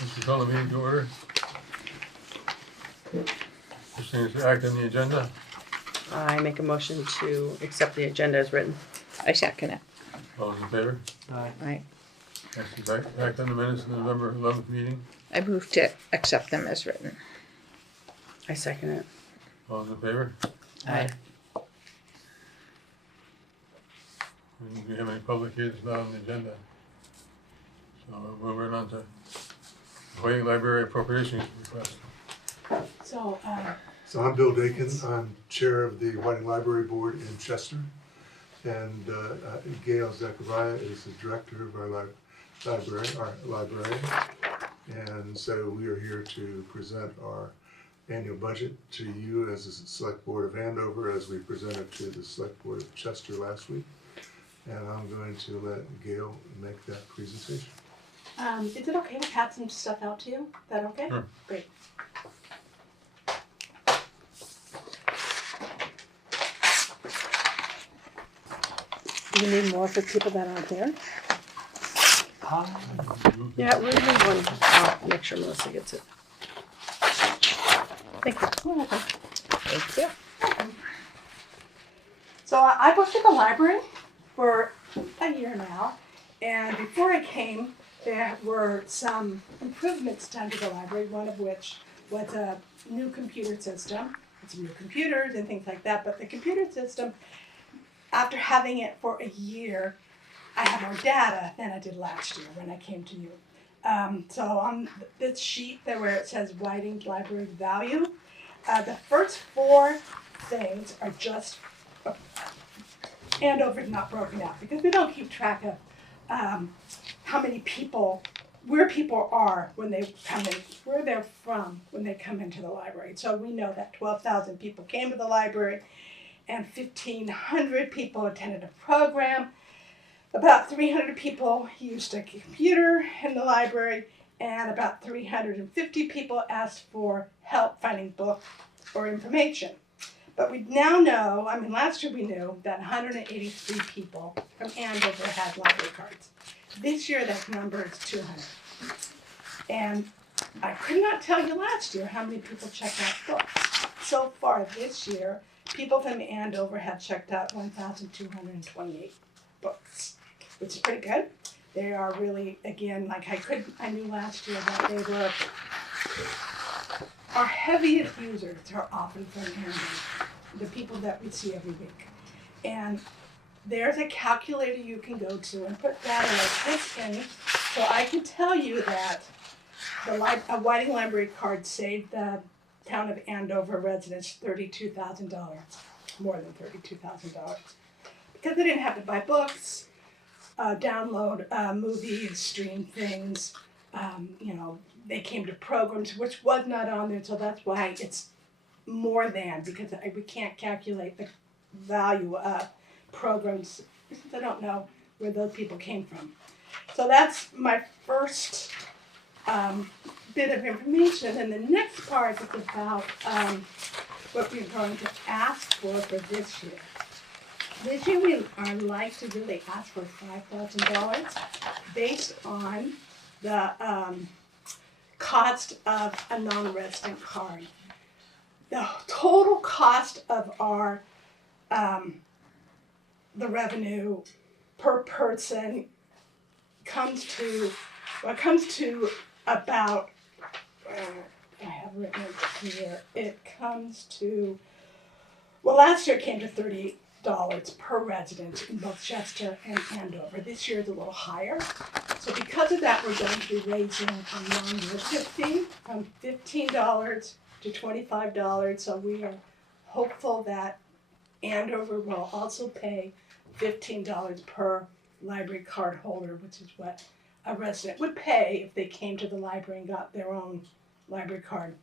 Mr. Call the meeting to order. First thing is to act on the agenda. I make a motion to accept the agenda as written. I second it. All those in favor? Aye. Next is act on the minutes of the November 11th meeting. I move to accept them as written. I second it. All those in favor? Aye. And do we have any public here that's not on the agenda? So we'll run on to Whiting Library appropriation request. So I'm Bill Dakin. I'm chair of the Whiting Library Board in Chester. And Gail Zachariah is the director of our librarian. And so we are here to present our annual budget to you as the Select Board of Andover, as we presented to the Select Board of Chester last week. And I'm going to let Gail make that presentation. is it okay to pass some stuff out to you? Is that okay? Sure. Great. Do you need more for people that aren't here? Yeah, we're gonna do one. I'll make sure Melissa gets it. Thank you. Thank you. So I've worked at the library for a year now, and before I came, there were some improvements done to the library, one of which was a new computer system, some new computers and things like that, but the computer system, after having it for a year, I have more data than I did last year when I came to you. So on this sheet there where it says Whiting Library Value, the first four things are just Andover is not broken out because we don't keep track of how many people, where people are when they come in, where they're from when they come into the library. So we know that 12,000 people came to the library and 1,500 people attended a program. About 300 people used a computer in the library, and about 350 people asked for help finding books or information. But we now know, last year we knew that 183 people from Andover had library cards. This year that number is 200. And I could not tell you last year how many people checked out books. So far this year, people from Andover have checked out 1,228 books, which is pretty good. They are really, again, I knew last year that they were, our heaviest users are often from Andover, the people that we see every week. And there's a calculator you can go to and put data like this in, so I can tell you that a Whiting Library card saved the town of Andover residents $32,000, more than $32,000, because they didn't have to buy books, download movies, stream things. They came to programs which was not on there, so that's why it's more than, because we can't calculate the value of programs since I don't know where those people came from. So that's my first bit of information, and the next part is about what we're going to ask for this year. This year we are like to really ask for $5,000 based on the cost of a non-resident card. The total cost of our the revenue per person comes to about, I have written it here, it comes to, last year it came to $38 per resident in both Chester and Andover. This year is a little higher. So because of that, we're going to be raising a non-resident fee from $15 to $25. So we are hopeful that Andover will also pay $15 per library card holder, which is what a resident would pay if they came to the library and got their own library card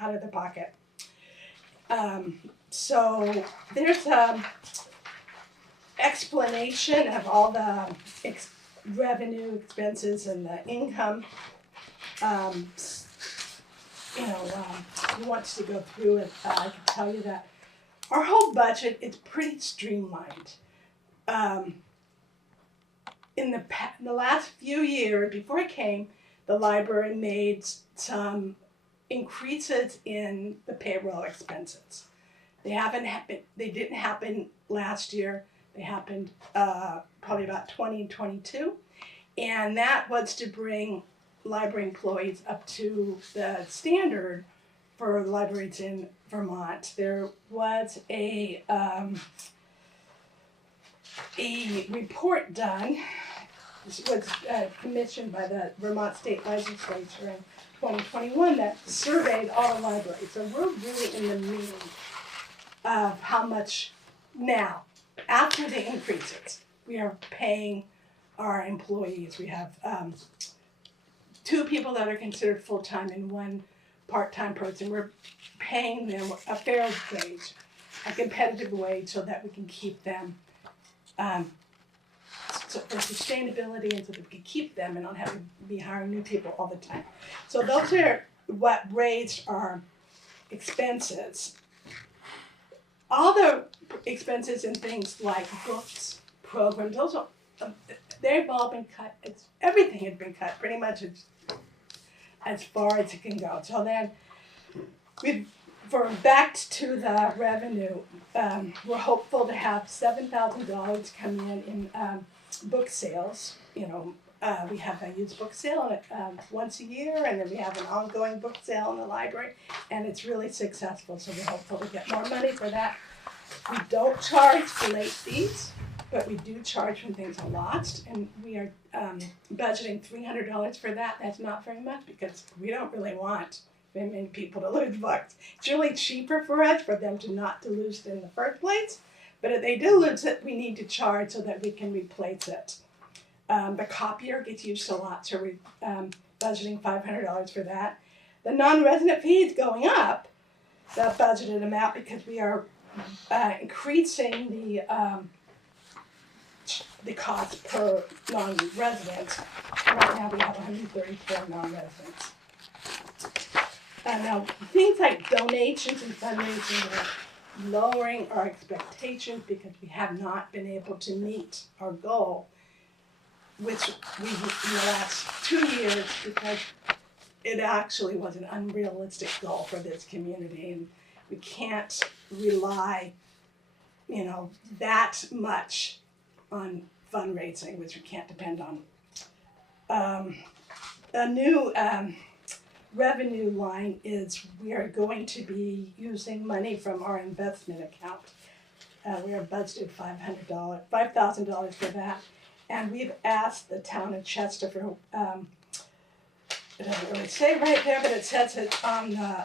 out of their pocket. So there's an explanation of all the revenue, expenses, and the income. Who wants to go through it, I can tell you that our whole budget is pretty streamlined. In the last few years, before I came, the library made some increases in the payroll expenses. They didn't happen last year. They happened probably about 2022. And that was to bring library employees up to the standard for libraries in Vermont. There was a report done. This was commissioned by the Vermont State Legislature in 2021 that surveyed all the libraries. So we're really in the meat of how much now, after the increases, we are paying our employees. We have 2 people that are considered full-time and 1 part-time person. We're paying them a fair wage, a competitive wage, so that we can keep them for sustainability, and so that we can keep them and not have to be hiring new people all the time. So those are what raised our expenses. All the expenses and things like books, programs, those are, they've all been cut. Everything had been cut pretty much as far as it can go. So then back to the revenue, we're hopeful to have $7,000 come in book sales. You know, we have a used book sale once a year, and then we have an ongoing book sale in the library, and it's really successful. So we're hopeful to get more money for that. We don't charge for late fees, but we do charge when things are lost, and we are budgeting $300 for that. That's not very much because we don't really want very many people to lose books. It's really cheaper for us for them to lose it in the first place, but if they do lose it, we need to charge so that we can replace it. The copier gets used a lot, so we're budgeting $500 for that. The non-resident fee is going up, the budgeted amount, because we are increasing the cost per non-resident. Right now we have 134 non-residents. Now, things like donations and fundraising are lowering our expectations because we have not been able to meet our goal, which we in the last 2 years, because it actually was an unrealistic goal for this community, and we can't rely, that much on fundraising, which we can't depend on. A new revenue line is we are going to be using money from our investment account. We are budgeted $5,000 for that, and we've asked the town of Chester for. It doesn't really say right there, but it says it on the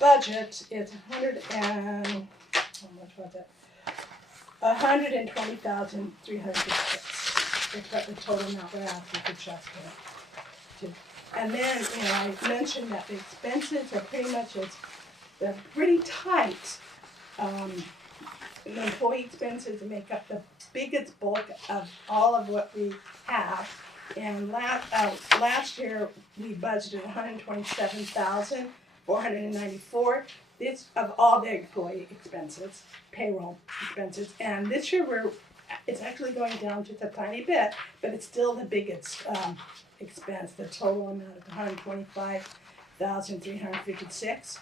budget. It's $120,356. That's what the total amount we're asking for Chester. And then, I mentioned that the expenses are they're pretty tight. The employee expenses make up the biggest bulk of all of what we have. And last year we budgeted $127,494. This of all the employee expenses, payroll expenses. And this year it's actually going down just a tiny bit, but it's still the biggest expense. The total amount is $125,356.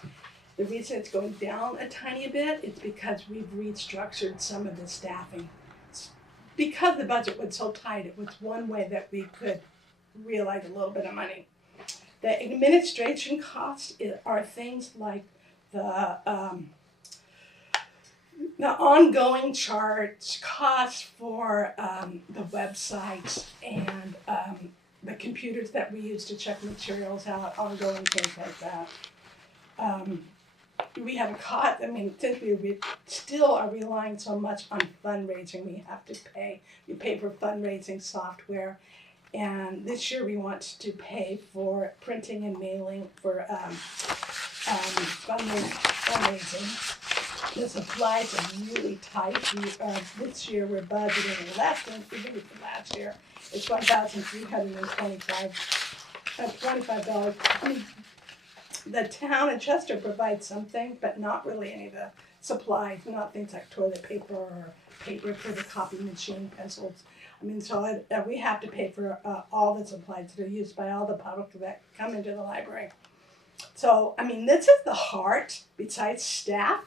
The reason it's going down a tiny bit is because we've restructured some of the staffing. Because the budget was so tight, it was one way that we could realize a little bit of money. The administration costs are things like the ongoing costs for the website and the computers that we use to check materials out, ongoing things like that. We have a cost, since we still are relying so much on fundraising, we pay for fundraising software. And this year we want to pay for printing and mailing for fundraising. The supplies are really tight. This year we're budgeting less than we did last year. It's $1,325. The town of Chester provides something, but not really any of the supplies, not things like toilet paper or paper for the copy machine, pencils. mean, so we have to pay for all the supplies that are used by all the public that come into the library. So, I mean, this is the heart, besides staff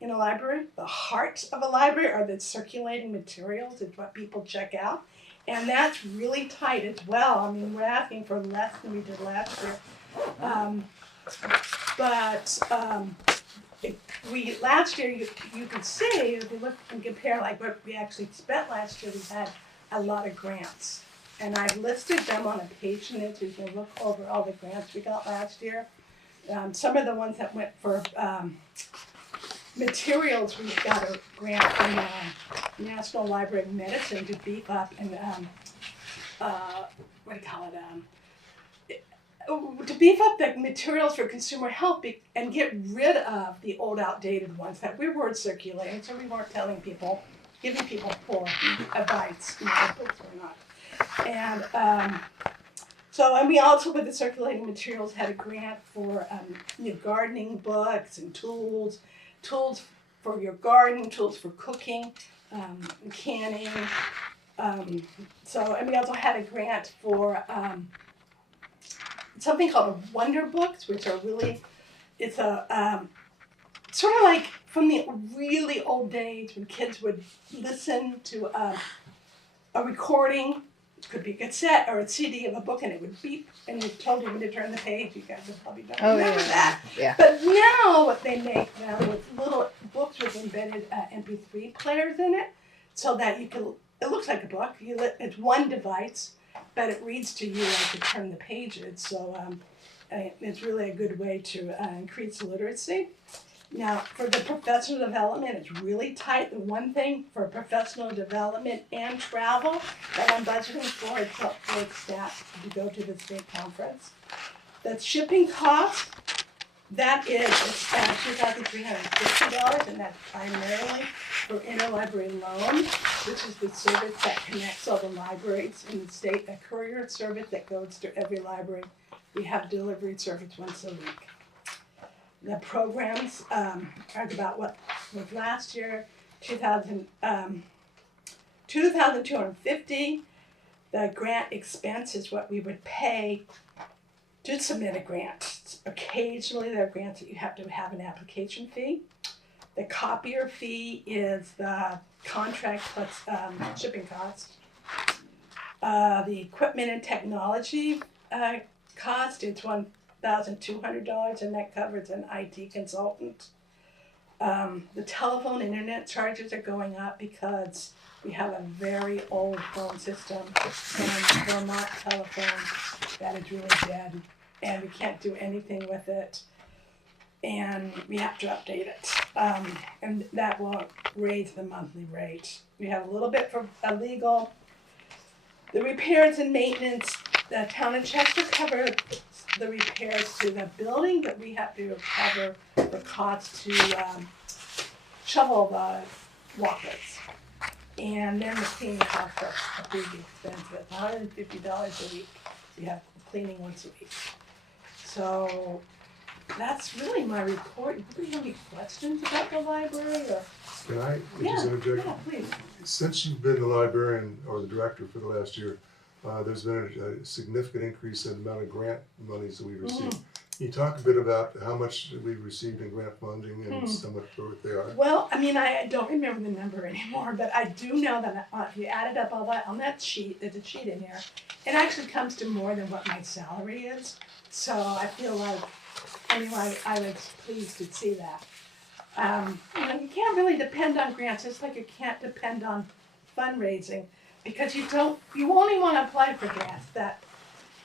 in a library, the heart of a library are the circulating materials. It's what people check out. And that's really tight as well. I mean, we're asking for less than we did last year. Last year, you could see, if you look and compare like what we actually spent last year, we had a lot of grants. And I've listed them on a page in it, so you can look over all the grants we got last year. Some of the ones that went for materials, we got a grant from the National Library of Medicine to beef up and, to beef up the materials for consumer health and get rid of the old outdated ones that we weren't circulating, so we weren't telling people, giving people poor advice, books or not. And and we also, with the circulating materials, had a grant for gardening books and tools for your garden, tools for cooking, canning. And we also had a grant for something called Wonder Books, which are really, it's a sort of like from the really old days when kids would listen to a recording. It could be a cassette or a CD of a book, and it would beep, and it told you when to turn the page. You guys probably don't remember that. Yeah. But now what they make now with little books with embedded MP3 players in it, so that you can, it looks like a book. It's one device, but it reads to you like you turn the pages. So it's really a good way to increase literacy. Now, for the professional development, it's really tight. The one thing for professional development and travel that I'm budgeting for is for staff to go to the state conference. The shipping cost, that is $2,350, and that's primarily for interlibrary loan, which is the service that connects all the libraries in the state, a courier service that goes to every library. We have delivery service once a week. The programs are about what was last year, 2,250. The grant expense is what we would pay to submit a grant. Occasionally there are grants that you have to have an application fee. The copier fee is the contract plus shipping cost. The equipment and technology cost is $1,200, and that covers an IT consultant. The telephone and internet charges are going up because we have a very old phone system and Vermont telephone that is really dead, and we can't do anything with it, and we have to update it, and that will raise the monthly rate. We have a little bit for legal. The repairs and maintenance, the town of Chester covered the repairs to the building, but we have to cover the cost to shovel the walkways. And then the cleaning costs are pretty expensive, $150 a week. We have cleaning once a week. So that's really my report. Do you have any questions about the library? Or? Can I just interject? Yeah, please. Since you've been the librarian or the director for the last year, there's been a significant increase in the amount of grant monies that we've received. Can you talk a bit about how much we've received in grant funding and how much what they are? Well, I mean, I don't remember the number anymore, but I do know that if you added up all that on that sheet, there's a sheet in here, it actually comes to more than what my salary is. So I feel like, anyway, I was pleased to see that. You can't really depend on grants, just like you can't depend on fundraising, because you only want to apply for grants that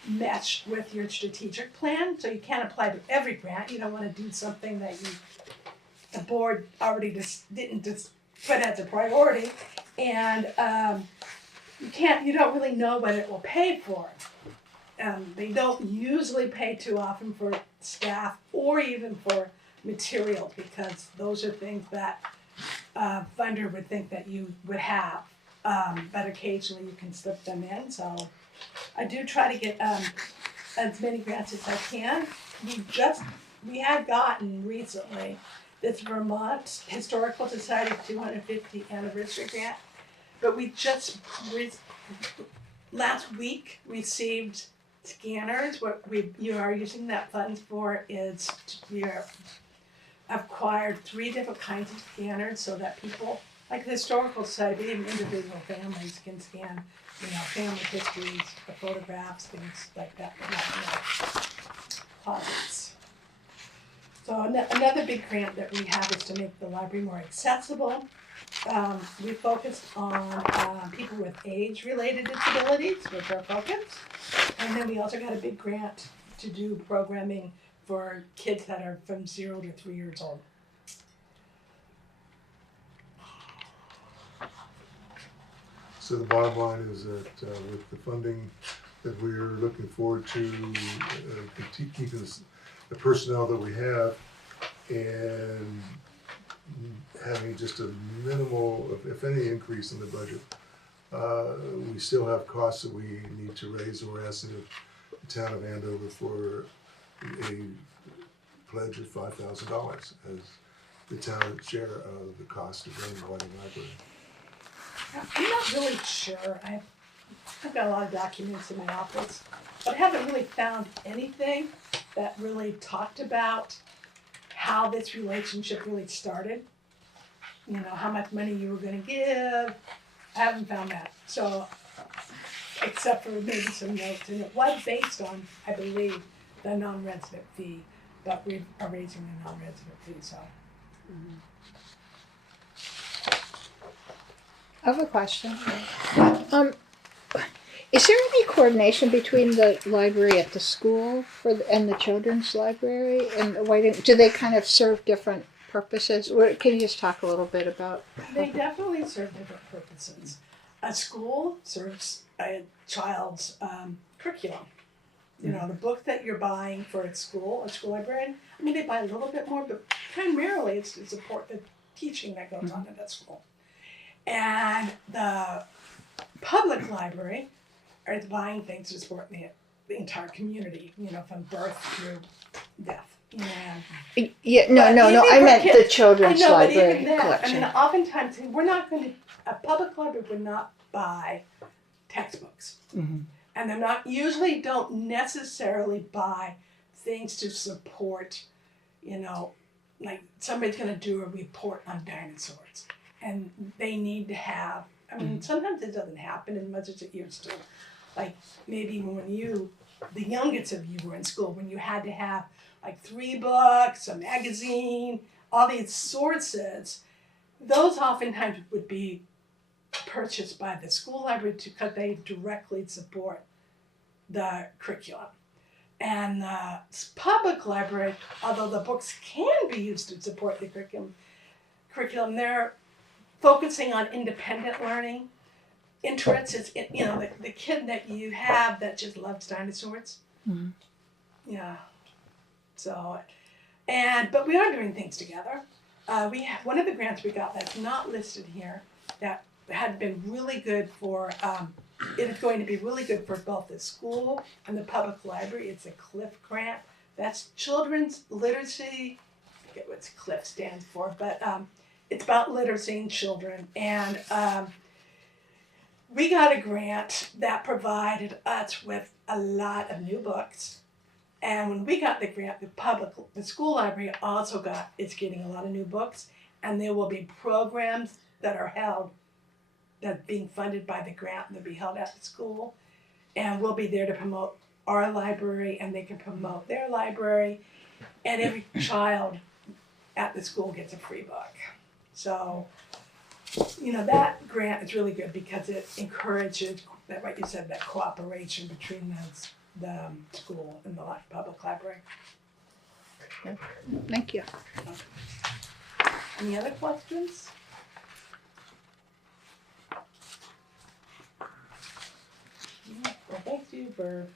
mesh with your strategic plan. So you can't apply to every grant. You don't want to do something that the board already didn't put as a priority, and you don't really know what it will pay for. They don't usually pay too often for staff or even for materials, because those are things that a funder would think that you would have, but occasionally you can slip them in. So I do try to get as many grants as I can. We have gotten recently this Vermont Historical Society 250th anniversary grant, but we just last week received scanners. What you are using that funds for is we are acquired 3 different kinds of scanners so that people, like the Historical Society, even individual families can scan, family histories, the photographs, things like that, but not closets. So another big grant that we have is to make the library more accessible. We focused on people with age-related disabilities, which are focused. And then we also got a big grant to do programming for kids that are from 0 to 3 years old. So the bottom line is that with the funding that we're looking forward to keeping the personnel that we have and having just a minimal, if any, increase in the budget, we still have costs that we need to raise, and we're asking the town of Andover for a pledge of $5,000 as the town's share of the cost of running the Whiting Library. I'm not really sure. I've got a lot of documents in my office, but I haven't really found anything that really talked about how this relationship really started. How much money you were going to give. I haven't found that. So, except for maybe some notes, and it was based on, I believe, the non-resident fee, but we are raising the non-resident fee, so. I have a question. Is there any coordination between the library at the school and the children's library? And do they kind of serve different purposes? Can you just talk a little bit about? They definitely serve different purposes. A school serves a child's curriculum. The book that you're buying for a school librarian, they buy a little bit more, but primarily it's to support the teaching that goes on in that school. And the public library is buying things to support the entire community, from birth through death. Yeah, no. I meant the children's library collection. Oftentimes a public library would not buy textbooks, and they're usually don't necessarily buy things to support, like somebody's going to do a report on dinosaurs, and they need to have. Sometimes it doesn't happen as much as it used to. Like maybe when the youngest of you were in school, when you had to have like 3 books, a magazine, all these sources, those oftentimes would be purchased by the school library because they directly support the curriculum. And the public library, although the books can be used to support the curriculum, they're focusing on independent learning. Interests, it's the kid that you have that just loves dinosaurs. Yeah. So, but we are doing things together. We have one of the grants we got that's not listed here that had been really good for. It is going to be really good for both the school and the public library. It's a CLIF grant. That's Children's Literacy. I forget what CLIF stands for, but it's about literacy in children. And we got a grant that provided us with a lot of new books. And when we got the grant, the school library also is getting a lot of new books. And there will be programs that are being funded by the grant, and they'll be held at the school. And we'll be there to promote our library, and they can promote their library. And every child at the school gets a free book. So, that grant is really good because it encourages that, like you said, that cooperation between the school and the public library. Thank you. Any other questions? Well, thank you for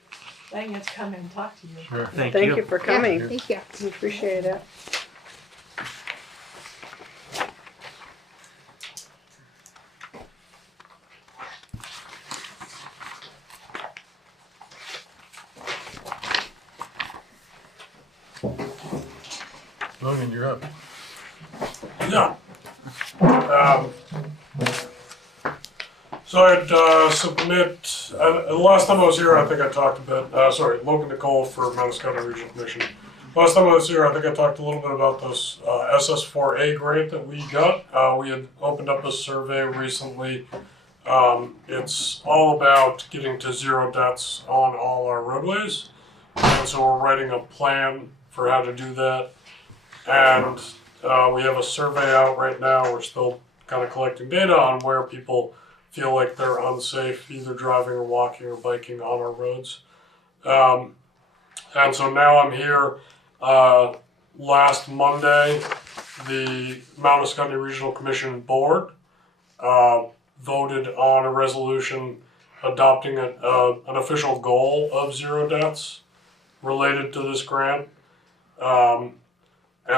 letting us come and talk to you. Sure. Thank you for coming. Thank you. We appreciate it. Logan, you're up. Yeah. So I'd submit, the last time I was here, I think I talked a bit, Logan Nicole for Mount County Regional Commission. Last time I was here, I think I talked a little bit about this SS4A grant that we got. We had opened up a survey recently. It's all about getting to zero deaths on all our roadways. And so we're writing a plan for how to do that. And we have a survey out right now. We're still kind of collecting data on where people feel like they're unsafe, either driving or walking or biking on our roads. And so now I'm here. Last Monday, the Mount County Regional Commission Board voted on a resolution adopting an official goal of zero deaths related to this grant. And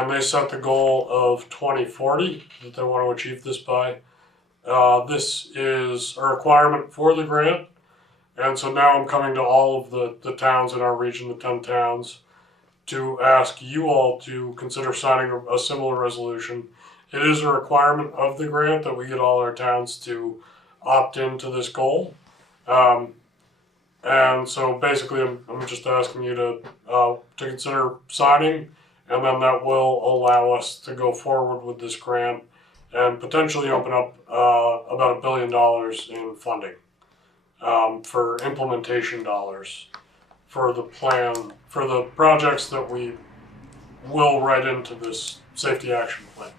they set the goal of 2040 that they want to achieve this by. This is a requirement for the grant. And so now I'm coming to all of the towns in our region, the 10 towns, to ask you all to consider signing a similar resolution. It is a requirement of the grant that we get all our towns to opt into this goal. And so basically I'm just asking you to consider signing, and then that will allow us to go forward with this grant and potentially open up about $1 billion in funding for implementation dollars for the plan, for the projects that we will write into this safety action plan.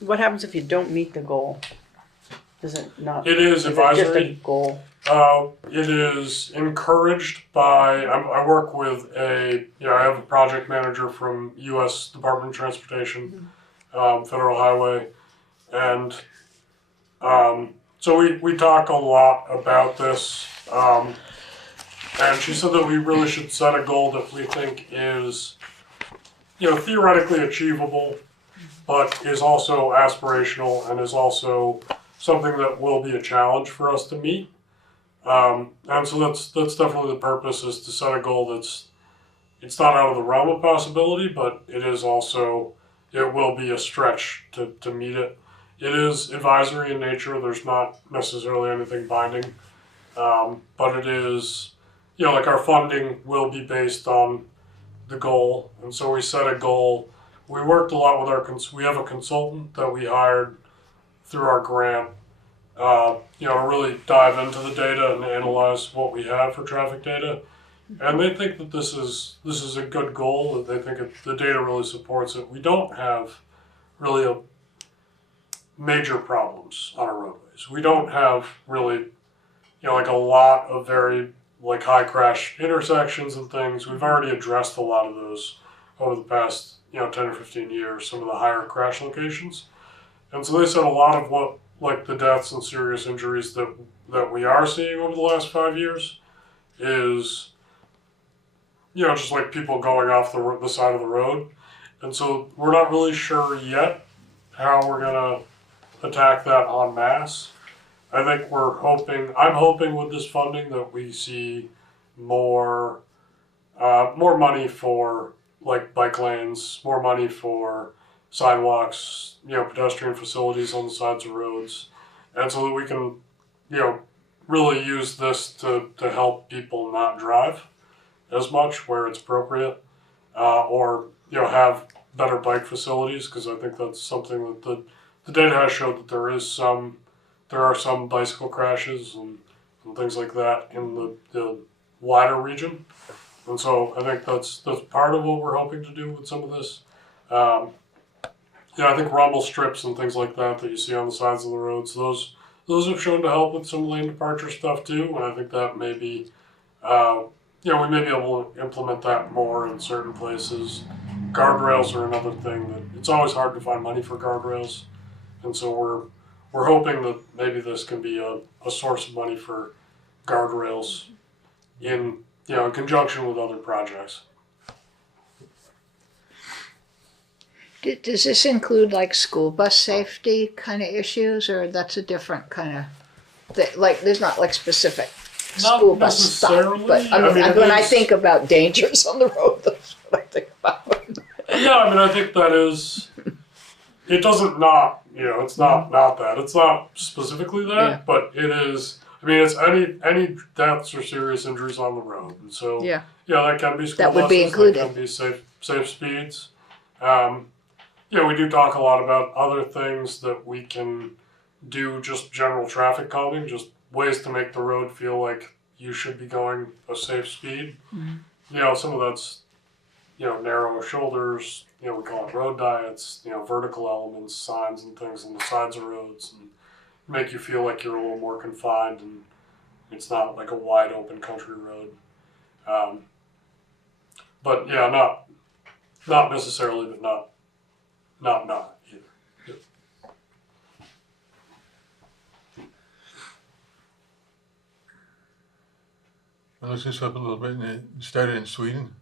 What happens if you don't meet the goal? Does it not? It is advisory. Just a goal. It is encouraged by, I work with I have a project manager from U.S. Department of Transportation, Federal Highway, and so we talk a lot about this, and she said that we really should set a goal that we think is, theoretically achievable, but is also aspirational and is also something that will be a challenge for us to meet. And so that's definitely the purpose, is to set a goal it's not out of the realm of possibility, but it is also, it will be a stretch to meet it. It is advisory in nature. There's not necessarily anything binding, but it is, like our funding will be based on the goal. And so we set a goal. We worked a lot with we have a consultant that we hired through our grant, to really dive into the data and analyze what we have for traffic data. And they think that this is a good goal, that they think the data really supports it. We don't have really major problems on our roadways. We don't have really, like a lot of very high crash intersections and things. We've already addressed a lot of those over the past 10 or 15 years, some of the higher crash locations. And so they said a lot of what, the deaths and serious injuries that we are seeing over the last 5 years is, just like people going off the side of the road. And so we're not really sure yet how we're going to attack that en masse. I think I'm hoping with this funding that we see more money for bike lanes, more money for sidewalks, pedestrian facilities on the sides of roads, and so that we can, really use this to help people not drive as much where it's appropriate, or have better bike facilities, because I think that's something that the data has showed that there are some bicycle crashes and things like that in the wider region. And so I think that's part of what we're hoping to do with some of this. I think rumble strips and things like that you see on the sides of the roads, those have shown to help with some lane departure stuff too. And I think that may be, we may be able to implement that more in certain places. Guardrails are another thing that it's always hard to find money for guardrails. And so we're hoping that maybe this can be a source of money for guardrails in conjunction with other projects. Does this include school bus safety kind of issues, or that's a different kind of there's not specific school Not bus stuff, but necessarily. when I think about dangers on the road, that's what I think about. Yeah, I think that is, it doesn't not, it's not that. It's not specifically that, Yeah. but it is. I mean, it's any deaths or serious injuries on the road, and so Yeah. that can be school That would be buses, included. that can be safe speeds. We do talk a lot about other things that we can do, just general traffic calming, just ways to make the road feel like you should be going a safe speed. Some of that's narrow shoulders, we call it road diets, vertical elements, signs and things on the sides of roads, and make you feel like you're a little more confined and it's not like a wide open country road. But yeah, not necessarily, but not either. Yeah. Well, let's just up a little bit. And it started in Sweden.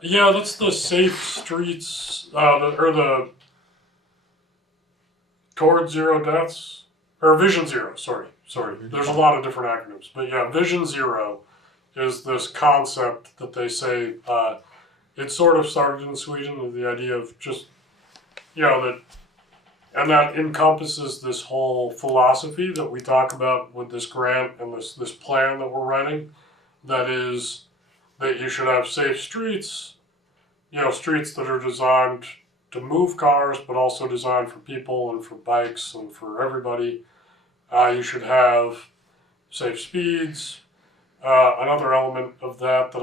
Yeah, that's the Safe Streets, the Towards Zero Deaths, or Vision Zero, sorry. There's a lot of different acronyms. But yeah, Vision Zero is this concept that they say, it sort of started in Sweden with the idea of just, that encompasses this whole philosophy that we talk about with this grant and this plan that we're writing, that is that you should have safe streets, streets that are designed to move cars, but also designed for people and for bikes and for everybody. You should have safe speeds. Another element of that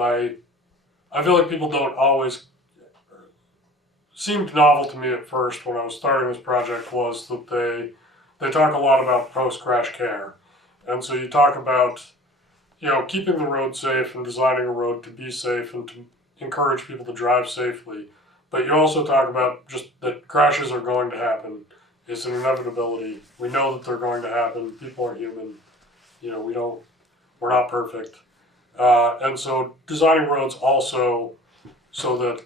I feel like people don't always seemed novel to me at first when I was starting this project was that they talk a lot about post-crash care. And so you talk about, keeping the road safe and designing a road to be safe and to encourage people to drive safely. But you also talk about just that crashes are going to happen. It's an inevitability. We know that they're going to happen. People are human. We're not perfect. And so designing roads also so that,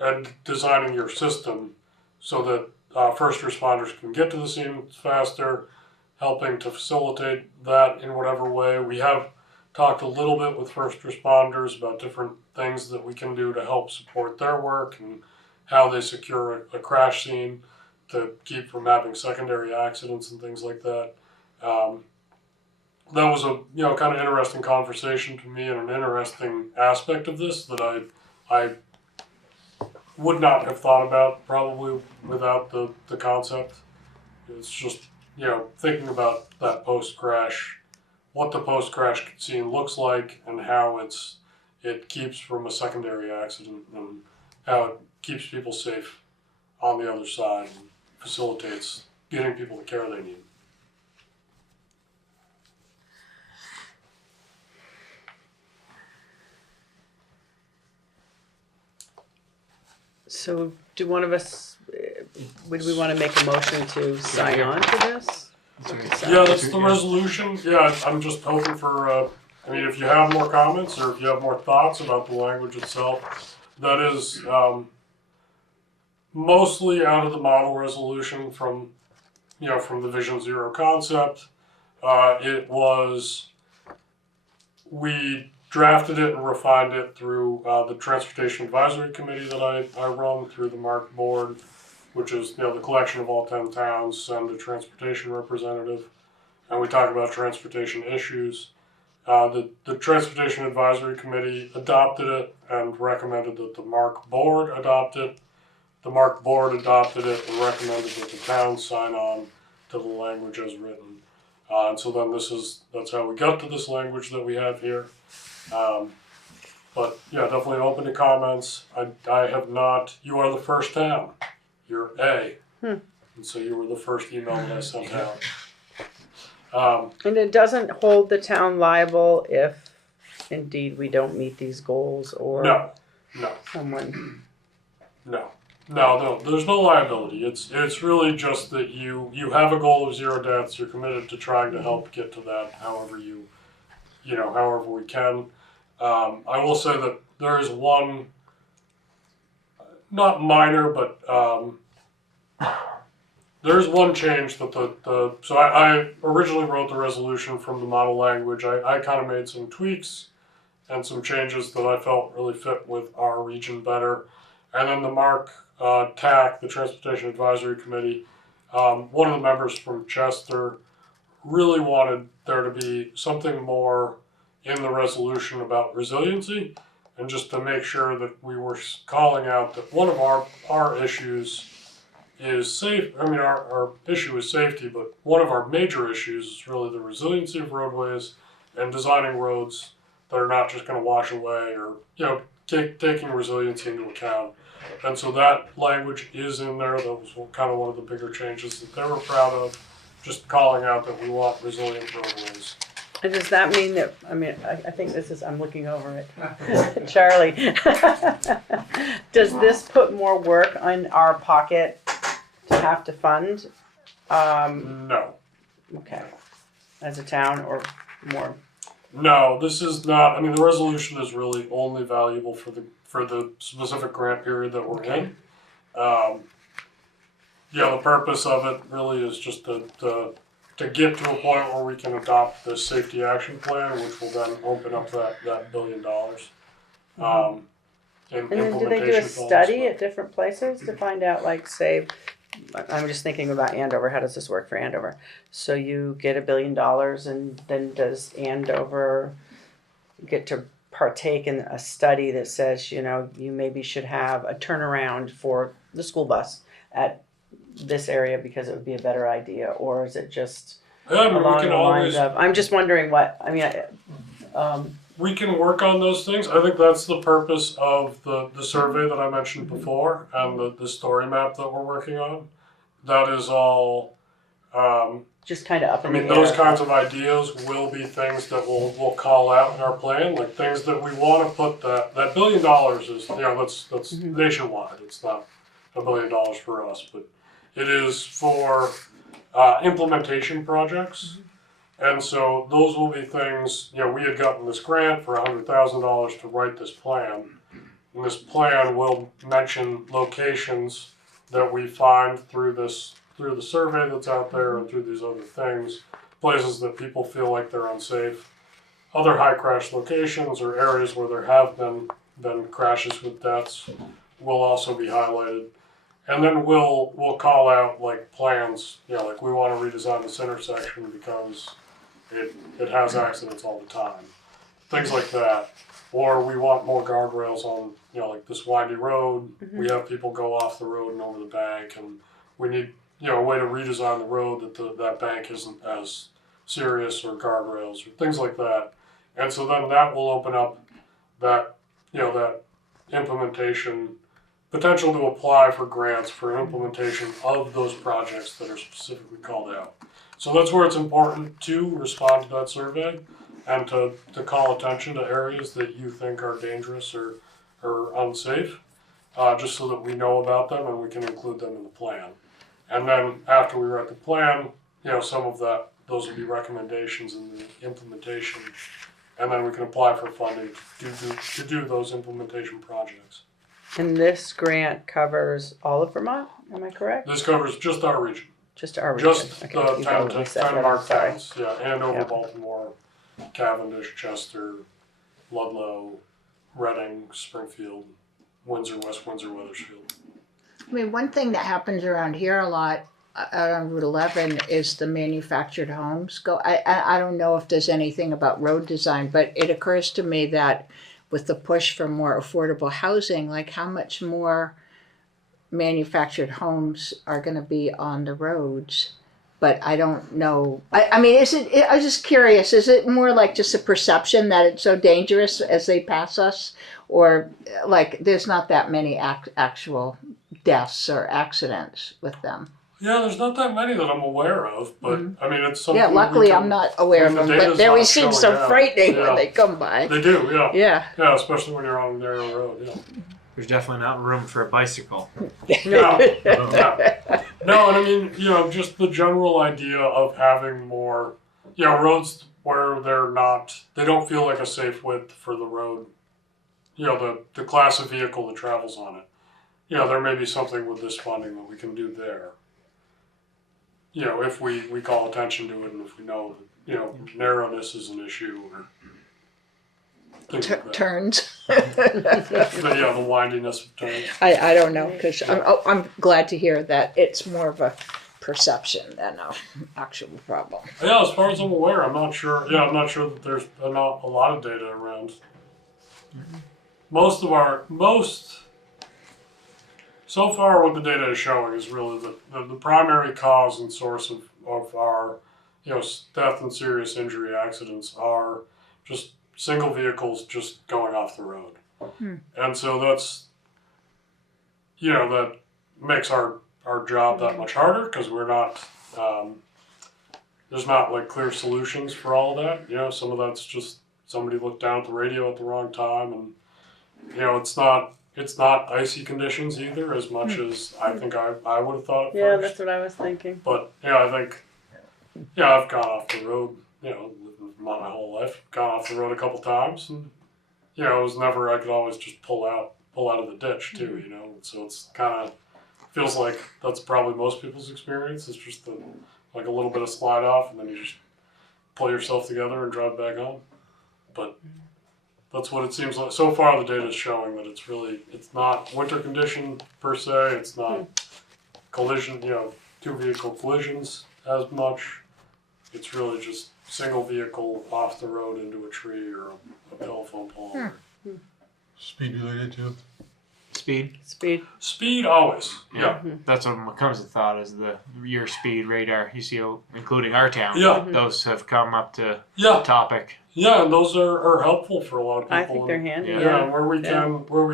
and designing your system so that first responders can get to the scene faster, helping to facilitate that in whatever way. We have talked a little bit with first responders about different things that we can do to help support their work and how they secure a crash scene to keep from having secondary accidents and things like that. That was a kind of interesting conversation to me and an interesting aspect of this that I would not have thought about probably without the concept. It's just thinking about that post-crash, what the post-crash scene looks like and how it keeps from a secondary accident and how it keeps people safe on the other side and facilitates getting people the care they need. So do one of us, would we want to make a motion to sign on to this? Yeah, that's the resolution. Yeah, I'm just hoping for, if you have more comments or if you have more thoughts about the language itself, that is mostly out of the model resolution from the Vision Zero concept. We drafted it and refined it through the Transportation Advisory Committee that I run through the MARC board, which is the collection of all 10 towns send a transportation representative, and we talk about transportation issues. The Transportation Advisory Committee adopted it and recommended that the MARC board adopt it. The MARC board adopted it and recommended that the towns sign on to the language as written. And so then that's how we got to this language that we have here. But yeah, definitely open to comments. I have not, you are the first town. You're A. And so you were the first email that I sent out. And it doesn't hold the town liable if indeed we don't meet these goals or No. someone. No, there's no liability. It's really just that you have a goal of 0 deaths. You're committed to trying to help get to that however however we can. I will say that there is one, not minor, but there's one change that so I originally wrote the resolution from the model language. I kind of made some tweaks and some changes that I felt really fit with our region better. And then the MARC TAC, the Transportation Advisory Committee, one of the members from Chester really wanted there to be something more in the resolution about resiliency, and just to make sure that we were calling out that one of our issues is safe. I mean, our issue is safety, but one of our major issues is really the resiliency of roadways and designing roads that are not just going to wash away, or taking resiliency into account. And so that language is in there. That was kind of one of the bigger changes that they were proud of, just calling out that we want resilient roadways. And does that mean that, I think this is, I'm looking over it. Charlie. Does this put more work on our pocket to have to fund? No. Okay. As a town or more? No, this is not. I mean, the resolution is really only valuable for the specific grant period that we're in. The purpose of it really is just to get to a point where we can adopt the safety action plan, which will then open up that $1 billion. And then do they do a study at different places to find out, like, say, I'm just thinking about Andover. How does this work for Andover? So you get $1 billion, and then does Andover get to partake in a study that says, you maybe should have a turnaround for the school bus at this area because it would be a better idea? Or is it just along the lines of, I'm just wondering we can work on those things. I think that's the purpose of the survey that I mentioned before, and the story map that we're working on. That is all. just kind of up in the air? Those kinds of ideas will be things that we'll call out in our plan, like things that we want to put that $1 billion is, that's nationwide. It's not $1 billion for us, but it is for implementation projects. And so those will be things, we had gotten this grant for $100,000 to write this plan. And this plan will mention locations that we find through the survey that's out there and through these other things, places that people feel like they're unsafe, other high crash locations or areas where there have been crashes with deaths will also be highlighted. And then we'll call out like plans, like we want to redesign this intersection because it has accidents all the time. Things like that. Or we want more guardrails on, like this windy road. We have people go off the road and over the bank, and we need, a way to redesign the road that bank isn't as serious, or guardrails or things like that. And so then that will open up that, that implementation potential to apply for grants for implementation of those projects that are specifically called out. So that's where it's important to respond to that survey and to call attention to areas that you think are dangerous or unsafe, just so that we know about them and we can include them in the plan. And then after we write the plan, some of those will be recommendations in the implementation, and then we can apply for funding to do those implementation projects. And this grant covers all of Vermont, am I correct? This covers just our region. Just our region. Just Okay, the you 10 probably said that, I'm marked sorry. towns. Yeah, Andover, Yeah. Baltimore, Cavendish, Chester, Ludlow, Reading, Springfield, Windsor, West Windsor, Wethersfield. One thing that happens around here a lot, out on Route 11, is the manufactured homes. I don't know if there's anything about road design, but it occurs to me that with the push for more affordable housing, like how much more manufactured homes are going to be on the roads? But I don't know. I'm just curious, is it more like just a perception that it's so dangerous as they pass us? Or like there's not that many actual deaths or accidents with them? Yeah, there's not that many that I'm aware of, but it's something. Yeah, luckily I'm not aware of them, but they always seem so frightening when they come by. They do, yeah. Yeah. Yeah, especially when you're on a narrow road, yeah. There's definitely not room for a bicycle. No, and just the general idea of having more, roads where they don't feel like a safe width for the road, the class of vehicle that travels on it. There may be something with this funding that we can do there. If we call attention to it and if we know that, narrowness is an issue. things like that. turns. The windiness of turns. I don't know, because I'm glad to hear that it's more of a perception than an actual problem. Yeah, as far as I'm aware, I'm not sure. Yeah, I'm not sure that there's a lot of data around. So far, what the data is showing is really the primary cause and source of our, death and serious injury accidents are just single vehicles just going off the road. And so that's, that makes our job that much harder because we're not, there's not like clear solutions for all of that. Some of that's just somebody looked down at the radio at the wrong time, and it's not icy conditions either as much as I think I would have thought at Yeah, first. that's what I was thinking. But I think I've gone off the road, my whole life, gone off the road a couple times, and it was never, I could always just pull out of the ditch too, So it's kind of feels like that's probably most people's experience. It's just like a little bit of slide off, and then you just pull yourself together and drive back home. But that's what it seems like. So far, the data is showing that it's not winter condition per se. It's not collision, two vehicle collisions as much. It's really just single vehicle off the road into a tree or a telephone pole. Speed related too? Speed. Always. Yeah. That's what comes to thought is your speed radar. You see, including our town. Yeah. Those have come up to Yeah. topic. Yeah, and those are helpful for a lot of people. I think they're handy. Yeah, where we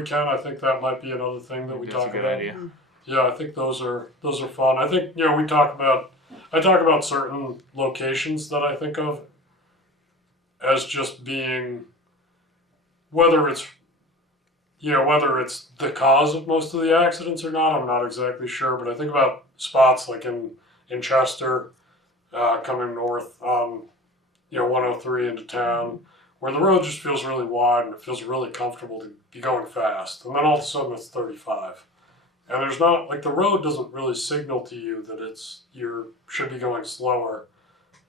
can, I think that might be another thing that we That's talk a good about. idea. Yeah, I think those are fun. I think I talk about certain locations that I think of as just being whether it's the cause of most of the accidents or not. I'm not exactly sure, but I think about spots like in Chester, coming north on 103 into town, where the road just feels really wide and it feels really comfortable to be going fast, and then all of a sudden it's 35. And there's not, like, the road doesn't really signal to you that you should be going slower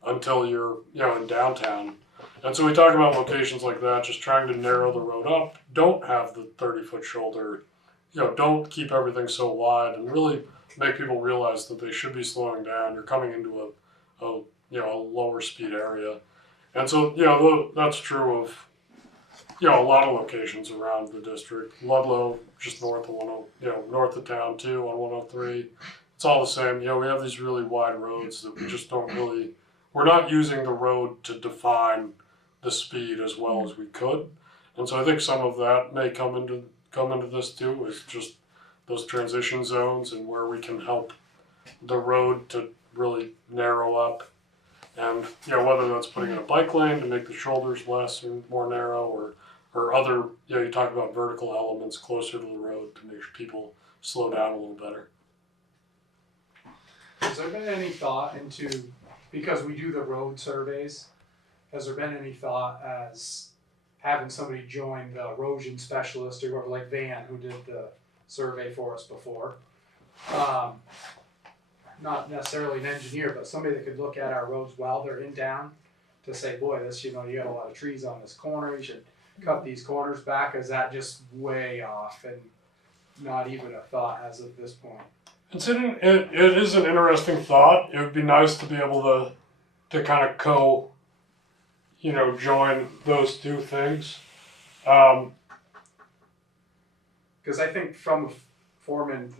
until you're, in downtown. And so we talk about locations like that, just trying to narrow the road up. Don't have the 30-foot shoulder, don't keep everything so wide, and really make people realize that they should be slowing down. You're coming into a lower speed area. And so, that's true of, a lot of locations around the district. Ludlow, just north of north of town too, on 103. It's all the same. We have these really wide roads that we just we're not using the road to define the speed as well as we could. And so I think some of that may come into this too, is just those transition zones and where we can help the road to really narrow up. And whether that's putting in a bike lane to make the shoulders less or more narrow, or other, you talk about vertical elements closer to the road to make people slow down a little better. Has there been any thought into, because we do the road surveys, has there been any thought as having somebody join the erosion specialist or whoever, like Van, who did the survey for us before? Not necessarily an engineer, but somebody that could look at our roads while they're in town to say, boy, this, you got a lot of trees on this corner, you should cut these corners back. Is that just way off and not even a thought as of this point? It is an interesting thought. It would be nice to be able to kind of join those two things. Because I think from a foreman,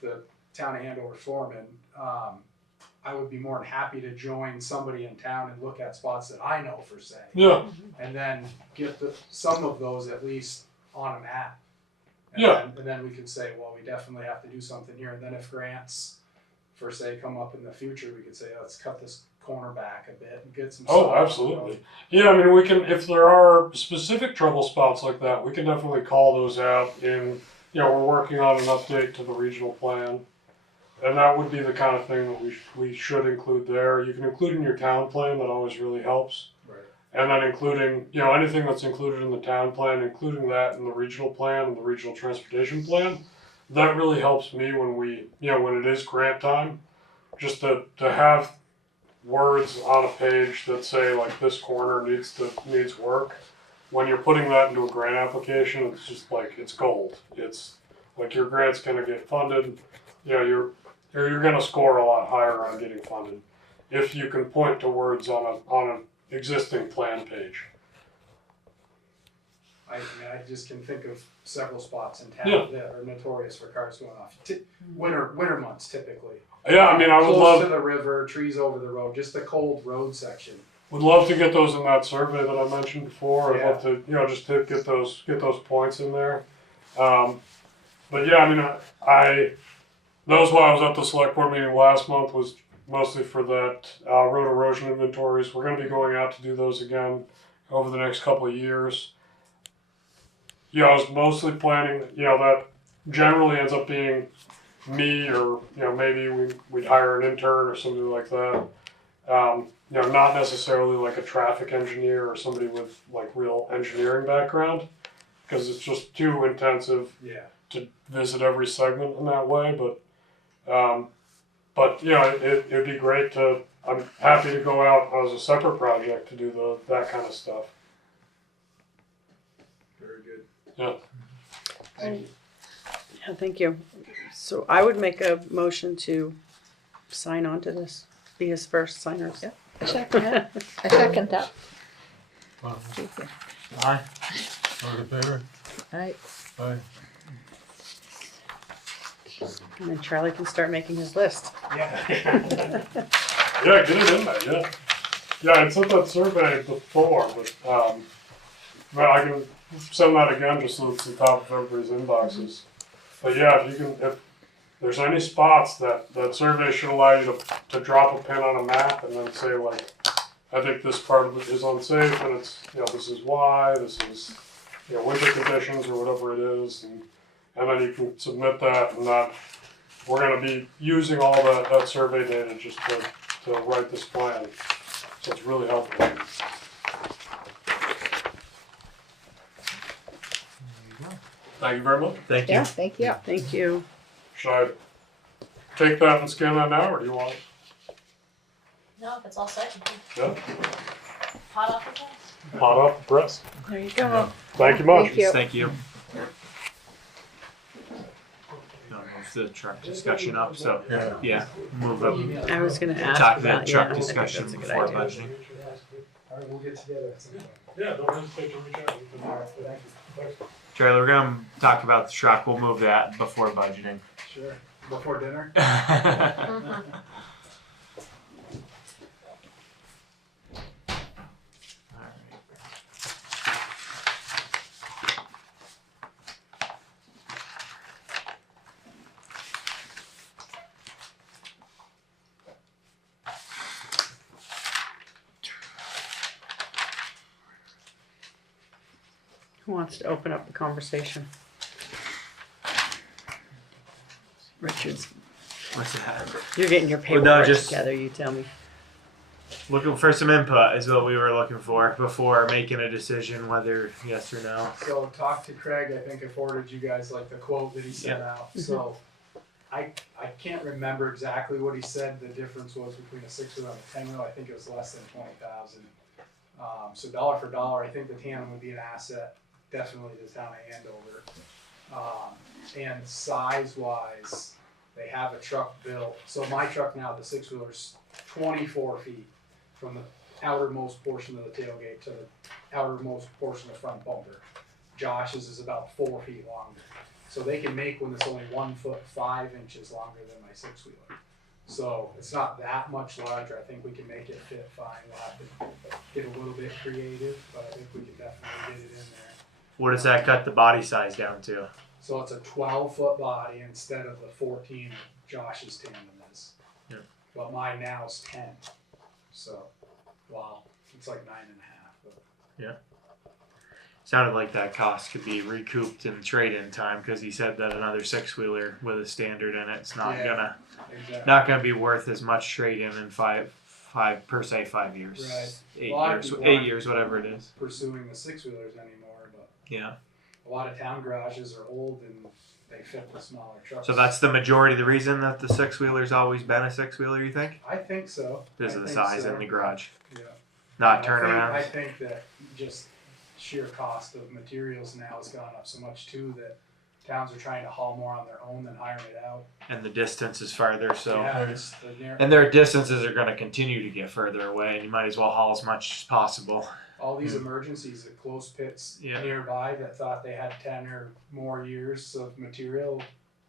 the town of Andover foreman, I would be more than happy to join somebody in town and look at spots that I know for say. Yeah. And then get some of those at least on a map. And then we could say, well, we definitely have to do something here. And then if grants, for say, come up in the future, we could say, let's cut this corner back a bit and get some stuff. Oh, absolutely. Yeah, I mean, we can, if there are specific trouble spots like that, we can definitely call those out in, we're working on an update to the regional plan. And that would be the kind of thing that we should include there. You can include in your town plan, that always really helps. Right. And then including, anything that's included in the town plan, including that in the regional plan and the regional transportation plan. That really helps me when when it is grant time, just to have words on a page that say, like, this corner needs work. when you're putting that into a grant application, it's just like, it's gold. It's like your grant's gonna get funded, you're gonna score a lot higher on getting funded if you can point towards on an existing plan page. I mean, I just can think of several spots in town Yeah. that are notorious for cars going off. Winter months typically. Yeah, I mean, I would Close to love the river, trees over the road, just the cold road section. to get those in that survey that I mentioned before. I'd love to, just to get those points in there. But yeah, I mean, that was why I was at the select board meeting last month, was mostly for that road erosion inventories. We're going to be going out to do those again over the next couple of years. I was mostly planning, that generally ends up being me, or maybe we'd hire an intern or somebody like that. Not necessarily like a traffic engineer or somebody with like real engineering background, because it's just too intensive to visit every segment in that way. But it'd be great to. I'm happy to go out as a separate project to do that kind of stuff. Very good. Yeah. Thank you. Yeah, thank you. So I would make a motion to sign on to this, be his first signers. Yeah. I second that. I second that. Thank you. Aye. All in favor? Right. Aye. And then Charlie can start making his list. Yeah. Yeah, get it in there. Yeah, I sent that survey before, but I can send that again just so it's the top of everybody's inboxes. But yeah, if there's any spots that survey should allow you to drop a pin on a map and then say like, I think this part of it is unsafe, and it's this is why, this is winter conditions or whatever it is, and then you can submit that, and that we're going to be using all that survey data just to write this plan. So it's really helpful. Thank you very much. Thank you. Yeah, thank you. Thank you. Should I take that and scan that now, or do you want it? No, if it's all set, you can Yeah? hot off the press. Hot off the press. There you go. Thank you much. Thank you. Thank you. Move the truck discussion up, so Yeah. move up. I was gonna ask Talk about, that truck I think discussion that's a good before idea. budgeting. All right, we'll get together at some point. Yeah, don't hesitate to reach out. All right, thank you. Charlie, we're gonna talk about the truck. We'll move that before budgeting. Sure. Before dinner? Who wants to open up the conversation? Richard's, What's that? you're getting your Well, paperwork no, just- together, you tell me. Looking for some input is what we were looking for before making a decision whether yes or no. So talk to Craig, I think I forwarded you guys like the quote that he sent out. So I can't remember exactly what he said the difference was between a 6-wheel and a 10-wheel. I think it was less than 20,000. So dollar for dollar, I think the tandem would be an asset, definitely to the town of Andover. And size wise, they have a truck built. So my truck now, the 6-wheeler's 24 feet from the outermost portion of the tailgate to the outermost portion of the front bumper. Josh's is about 4 feet longer. So they can make one that's only 1 foot 5 inches longer than my 6-wheeler. So it's not that much larger. I think we can make it fit fine. We'll have to get a little bit creative, but I think we can definitely get it in there. What does that cut the body size down to? So it's a 12-foot body instead of the 14 Josh's tandem is. Yeah. But mine now is 10. So, wow, it's like 9.5. But Sounded like that cost could be recouped in trade-in time because he said that another 6-wheeler with a standard in it's not Yeah. gonna not be worth as much trade-in in 5 years, Right. 8 Well, years, people 8 aren't years, whatever it is. pursuing the 6-wheelers anymore, but Yeah. a lot of town garages are old and they fit the smaller trucks. So that's the majority of the reason that the 6-wheeler's always been a 6-wheeler. You think? I think so. Because of I the think size so. in the garage, Yeah. not I turnarounds. think that just sheer cost of materials now has gone up so much too that towns are trying to haul more on their own than hiring it out. And the distance is farther, so. Yeah, it's the near, And their distances are going to continue to get further away, and you might as well haul as much as possible. all these emergencies at close pits Yeah. nearby that thought they had 10 or more years of material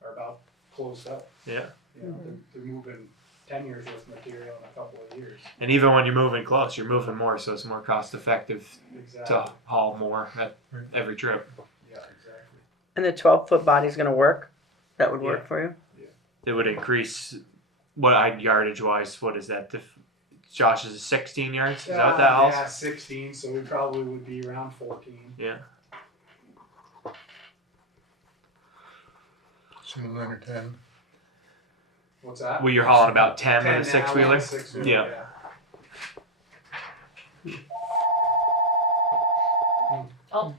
are about closed up. Yeah. You know, they're moving 10 years worth of material in a couple of years. And even when you're moving close, you're moving more, so it's more cost effective Exactly. to haul more at every trip. Yeah, exactly. And the 12-foot body's gonna work? That would work for you? It would increase yardage wise. What is that? Josh's is 16 yards. Is that what that house? Yeah, 16. So we probably would be around 14. Yeah. Single line or 10. What's that? Well, you're hauling about 10 with a now, six-wheeler. six-wheeler, Yeah. Oh,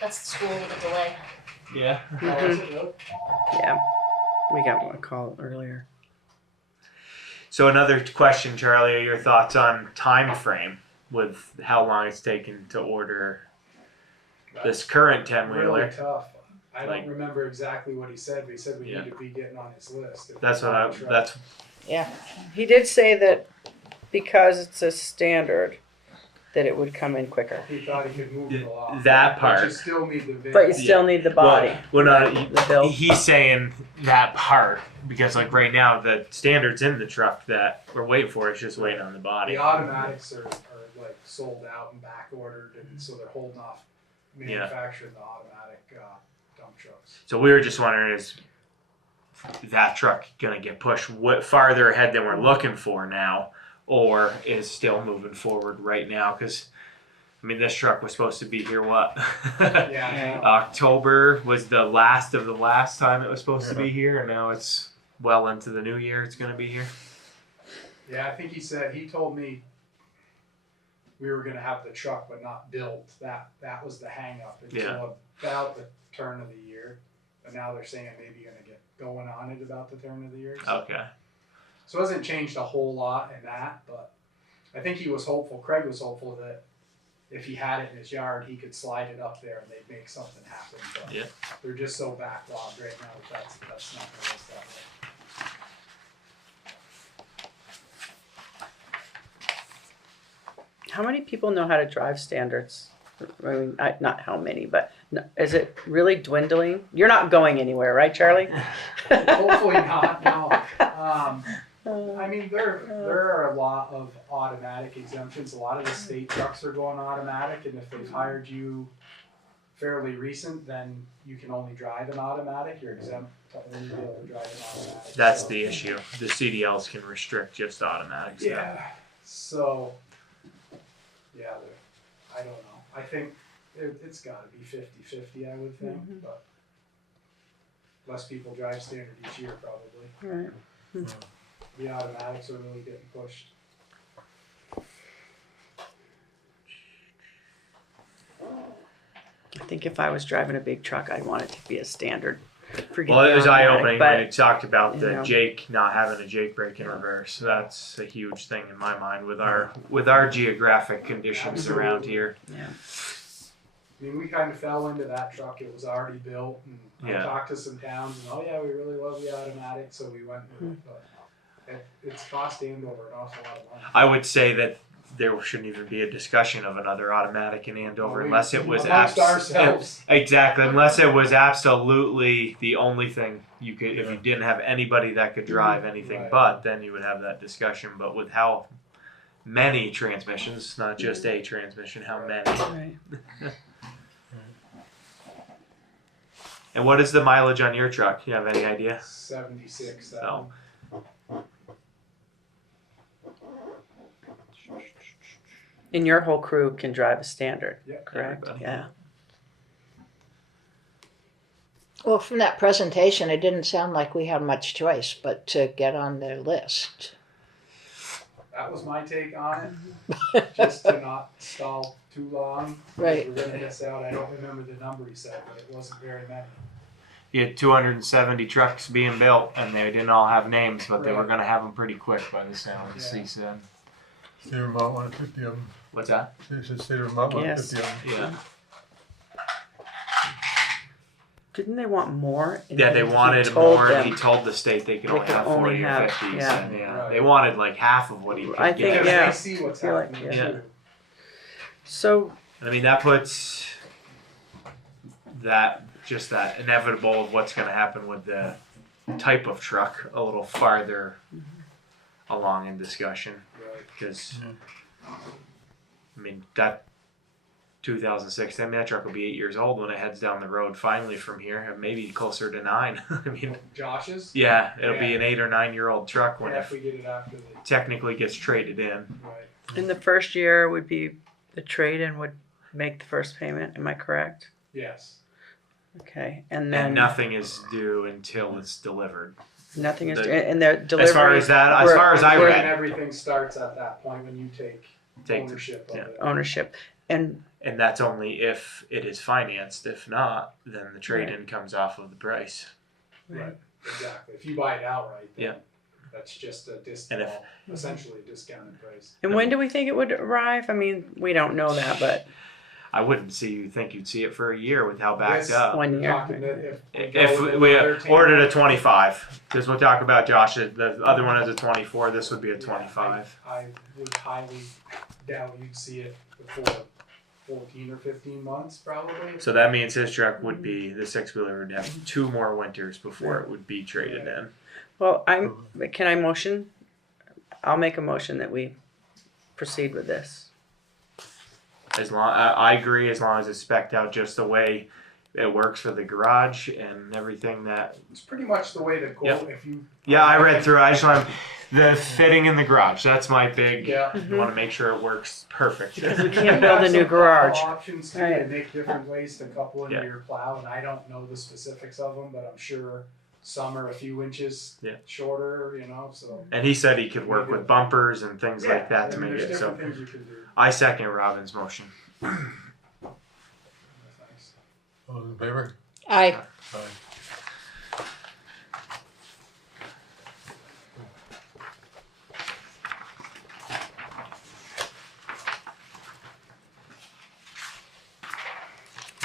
that's the school with the delay. Yeah. Oh, is it really? Yeah. We got one call earlier. So another question, Charlie, are your thoughts on time frame with how long it's taken to order this current 10-wheeler? Really tough. I Like- don't remember exactly what he said, but he said we Yeah. need to be getting on his list. If That's we what want a truck. that's Yeah. He did say that because it's a standard, that it would come in quicker. He thought he could move it along. that But you part. still need the VIN. But you still need the body. Well, no, The build. he's saying that part because, like, right now the standard's in the truck that we're waiting for. It's just waiting on the body. The automatics are like sold out and back ordered, and so they're holding off manufacturing the automatic dump trucks. So we were just wondering, is that truck gonna get pushed farther ahead than we're looking for now, or is still moving forward right now? Because I mean, this truck was supposed to be here what? Yeah. October was the last of the last time it was supposed to be here, and now it's well into the new year. It's gonna be here. Yeah, I think he told me we were gonna have the truck but not built. That was the hang up until about the turn of the year. But now they're saying maybe you're gonna get going on it about the turn of the year. Okay. So it hasn't changed a whole lot in that, but I think he was hopeful, Craig was hopeful that if he had it in his yard, he could slide it up there and they'd make something happen. But Yeah. they're just so backlogged right now that that's not gonna work that way. How many people know how to drive standards? I mean, not how many, but is it really dwindling? You're not going anywhere, right, Charlie? Hopefully not, no. I mean, there are a lot of automatic exemptions. A lot of the state trucks are going automatic, and if they've hired you fairly recent, then you can only drive an automatic. You're exempt to only be able to drive an automatic. That's so. the issue. The CDLs can restrict just automatics. now. Yeah. So, yeah, I don't know. I think it's got to be 50-50, I would think, but less people drive standard each year, probably. Right. The automatics are really getting pushed. I think if I was driving a big truck, I'd want it to be a standard. Forget Well, it the was automatic, eye-opening but- when it talked about the you know. Jake not having a Jake brake in reverse. That's a huge thing in my mind with our geographic conditions around here. Yeah. I mean, we kind of fell into that truck. It was already built, and Yeah. I talked to some towns, and oh yeah, we really love the automatic, so we went with it. But it's cost Andover an awful lot of money. I would say that there shouldn't even be a discussion of another automatic in Andover unless it was amongst ourselves. Exactly, unless it was absolutely the only thing you could, if you didn't have anybody that could drive anything Right. but, then you would have that discussion. But with how many transmissions, not just a transmission, how many? Right. And what is the mileage on your truck? You have any idea? 76. So. And your whole crew can drive a standard, Yeah. correct? Everybody. Yeah. Well, from that presentation, it didn't sound like we had much choice but to get on their list. That was my take on it. Just to not stall too long. Right. We're gonna miss out. I don't remember the number he said, but it wasn't very many. You had 270 trucks being built, and they didn't all have names, but they were Right. going to have them pretty quick by the sounds, Yeah. he said. State of Vermont wanted 50 of them. What's that? They said State of Vermont wanted Yes. 50 of them. Yeah. Didn't they want more? And Yeah, they he wanted told more. them- He told the state they could They only could have only 40 or have- 50. He yeah. said, yeah. Right. They wanted like half of what he could I think, get. Because yeah. they see what's Feel like- happening yeah. too. So, I mean, that puts that inevitable of what's going to happen with the type of truck a little farther along in discussion. Right. Because, I mean, that 2006, I mean, that truck will be 8 years old when it heads down the road finally from here, and maybe closer to 9. I mean, Josh's? yeah, it'll be Yeah. an 8 or 9 year old truck when Yeah, it if we get it after the, technically gets traded in. right. in the first year would be the trade-in would make the first payment. Am I correct? Yes. Okay, and then And nothing is due until it's delivered. nothing is, the- and their delivery. As far as I we're- And read, everything starts at that point when you take Take- ownership of yeah. it. ownership, and and that's only if it is financed. If not, then the trade-in comes off of the price. Right. Exactly. If you buy it outright, then Yeah. that's just a And if- essentially a discounted price. and when do we think it would arrive? I mean, we don't know that, but I wouldn't think you'd see it for a year with how backed This- up. 1 year. Talking that If go with we another 10 ordered a 25, because we'll talk about Josh, the other one is a 24, this would be a 25. I would highly doubt you'd see it before 14 or 15 months, probably. So that means his truck would be, the six-wheeler would have 2 more winters before it would be traded in. well, can I motion? I'll make a motion that we proceed with this. As long, I agree, as long as it's spec'd out just the way it works for the garage and everything that. It's pretty much the way the goal. Yep. If you. Yeah, I read through it. I just want the fitting in the garage. That's my big. Yeah. I want to make sure it works perfect. Because we can't build a new garage. Options too. Right. They make different ways to couple into Yeah. your plow, and I don't know the specifics of them, but I'm sure some are a few inches Yeah. shorter. So. And he said he could work with bumpers and things like that to I mean, make there's it so. different things you can do. I second Robin's motion. Thanks. All those in favor? I, Aye.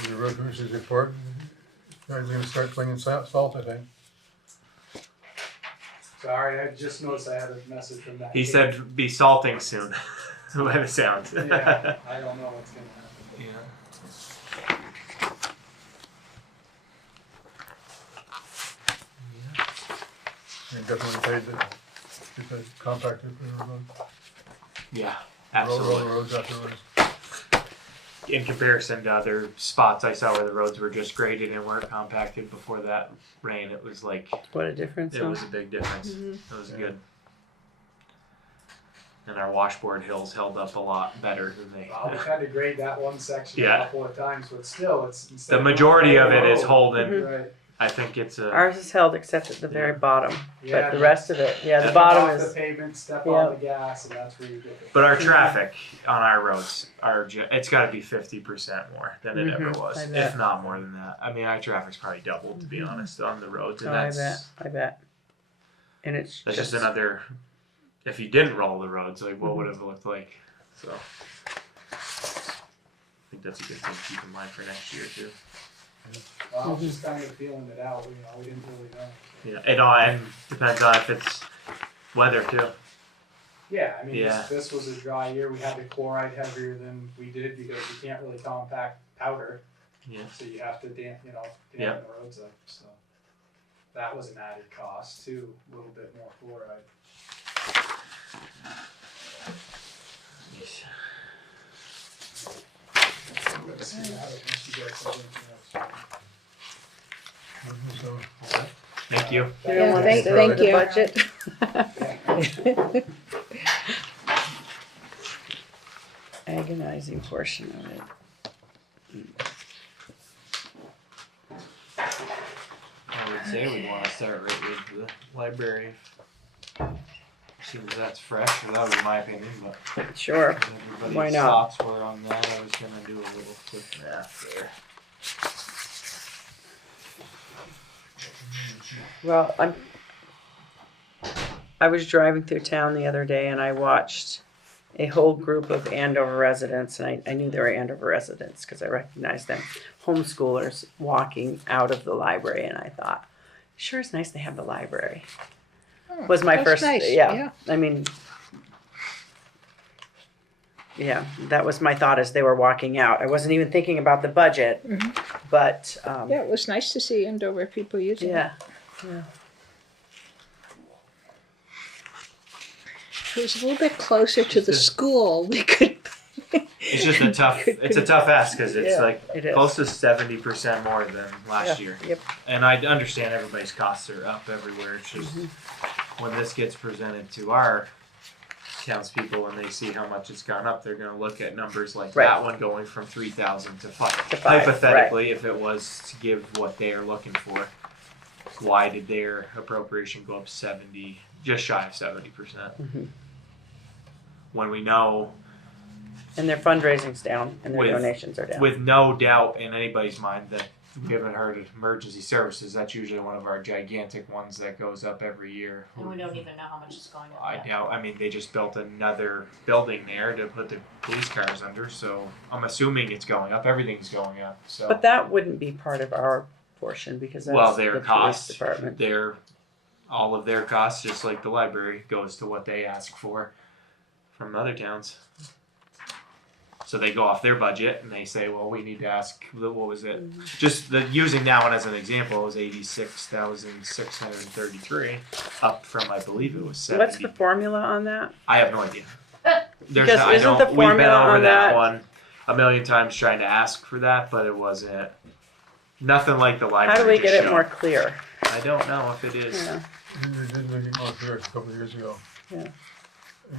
The road commissioner's report, guys are gonna start slinging salt, I think. Sorry, I just noticed I had a message from that. He kid. said be salting soon. By the sounds. Yeah, I don't know what's gonna happen. Yeah. You definitely paid to get the compactor for the road. Yeah, Roll absolutely. the roads afterwards. In comparison to other spots I saw where the roads were just graded and weren't compacted before that rain, it was like What a difference. it huh? was a big difference. Mhm. It was Yeah. good. And our washboard hills held up a lot better than they. Well, we've had to grade that one section Yeah. a couple of times, but still, it's instead The of majority of it is road. holding. Right. I think it's a. Ours is held except at the very bottom, Yeah. but the rest of it, yeah, the Step bottom off is. the pavement, step Yeah. on the gas, and that's where you get it. But our traffic on our roads it's got to be 50% more than it ever Mhm, was, I bet. if not more than that. I mean, our traffic's probably doubled to be honest on the roads, and Oh, that's I bet. And it's that's just another. If you didn't roll the roads, like what would it have looked like? So I think that's a good thing to keep in mind for next year too. Well, I was just kind of feeling it out. We didn't really know. Yeah, it all and depends on if it's weather too. Yeah, I mean, Yeah. this was a dry year. We had the chloride heavier than we did because you can't really compact powder. Yeah. So you have to dampen Yeah. the roads up. So that was an added cost too. A little bit more chloride. Let's see that, unless you guys have anything else. So, Thank you. You don't want to thank- stay thank with the you. budget? Agonizing portion of it. I would say we want to start right with the library. Seems that's fresh, or that was my opinion, but Sure. everybody's Why not? thoughts were on that. I was gonna do a little quick math there. Well, I was driving through town the other day and I watched a whole group of Andover residents, and I knew they were Andover residents because I recognized them, homeschoolers walking out of the library, and I thought, sure, it's nice they have the library. Was my That's first, nice, yeah. I mean, yeah, that was my thought as they were walking out. I wasn't even thinking about the budget, but Yeah, it was nice to see Andover people using it. yeah. If it was a little bit closer to the school, we could. It's just a tough. It's a tough ask because it's Yeah, like it is. close to 70% more than last year. Yep. And I understand everybody's costs are up everywhere. It's just when this gets presented to our townspeople and they see how much it's gone up, they're going to look at numbers like Right. that one going from 3,000 to 5. To 5, Hypothetically, if it was to give what they are looking for, why did their appropriation go up 70, just shy of 70%? When we know, And their fundraising's down and their With- donations are down. with no doubt in anybody's mind that we haven't heard of emergency services, that's usually one of our gigantic ones that goes up every year. And we don't even know how much it's going up. I yet. doubt. I mean, they just built another building there to put the police cars under, so I'm assuming it's going up. Everything's going up. So, But that wouldn't be part of our portion because that's well, their the police costs, department. all of their costs, just like the library, goes to what they ask for from other towns. So they go off their budget and they say, well, we need to ask, what was it? Just using that one as an example, it was 86,633, up from, I believe it was 70. What's the formula on that? I have no idea. Because I isn't don't, the we've been formula over on that that- one a million times trying to ask for that, but it wasn't, nothing like the library. How do we to get it show. more clear? I don't know if it is. Yeah. They did make it more clear a couple of years ago. Yeah.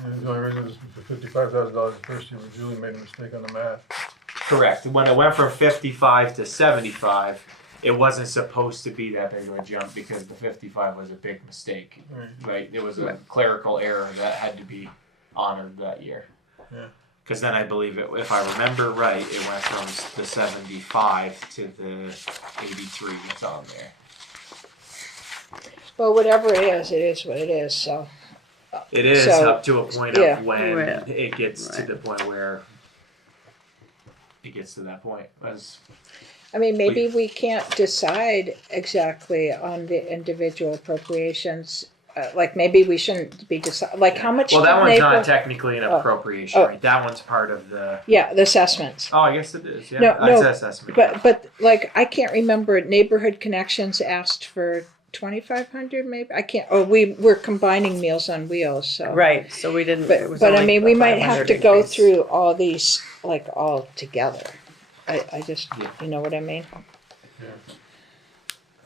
And the only reason was for $55,000 the first year, when Julie made a mistake on the math. Correct. When it went from 55 to 75, it wasn't supposed to be that big of a jump because the 55 was a big mistake. Right? It was a clerical error that had to be honored that year. Yeah. Because then I believe it, if I remember right, it went from the 75 to the 83 that's on there. Well, whatever it is what it is. So It is So, up to a point yeah. of when Right. it gets to Right. the point where it gets to that point. As I mean, maybe we can't decide exactly on the individual appropriations. Like maybe we shouldn't be like how much. well, that did one's not Naples- technically an appropriation, Oh. right? That one's part of the. Yeah, the assessments. Oh, I guess it is. Yeah, No, it's no, assessment. But like I can't remember. Neighborhood Connections asked for 2,500, maybe. I can't. Oh, we're combining Meals on Wheels. So Right. So we didn't. it was But I only mean, a we might have 500 to go increase. through all these like all together. I just you know what I mean. Well,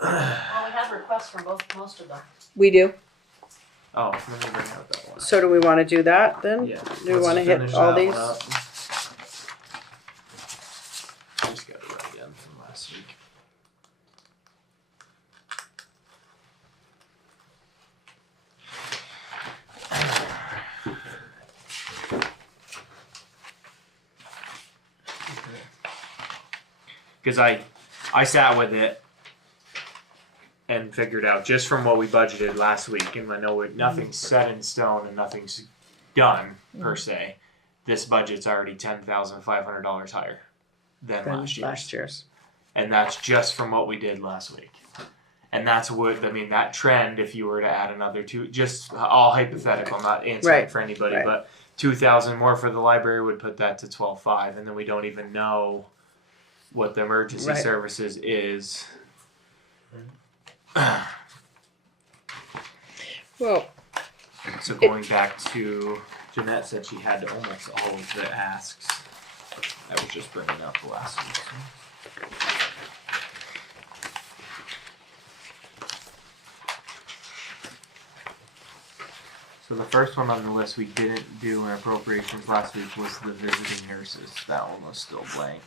we have requests from most of them. We do. Oh, let me bring out that one. So do we want to do that then? Yeah. Do we want to hit all these? I just got it right again from last week. Because I sat with it and figured out just from what we budgeted last week, and I know nothing's set in stone and nothing's done per se. This budget's already $10,500 higher than Than last year's. last year's. And that's just from what we did last week. And that's what, I mean, that trend, if you were to add another two, just all hypothetical, not answering Right, for anybody, right. but 2,000 more for the library would put that to 12.5, and then we don't even know what the emergency Right. services is. Well, So going back to, Jeanette said she had almost all of the asks. I was just bringing up the last week. So the first one on the list we didn't do in appropriations last week was the visiting nurses. That one was still blank.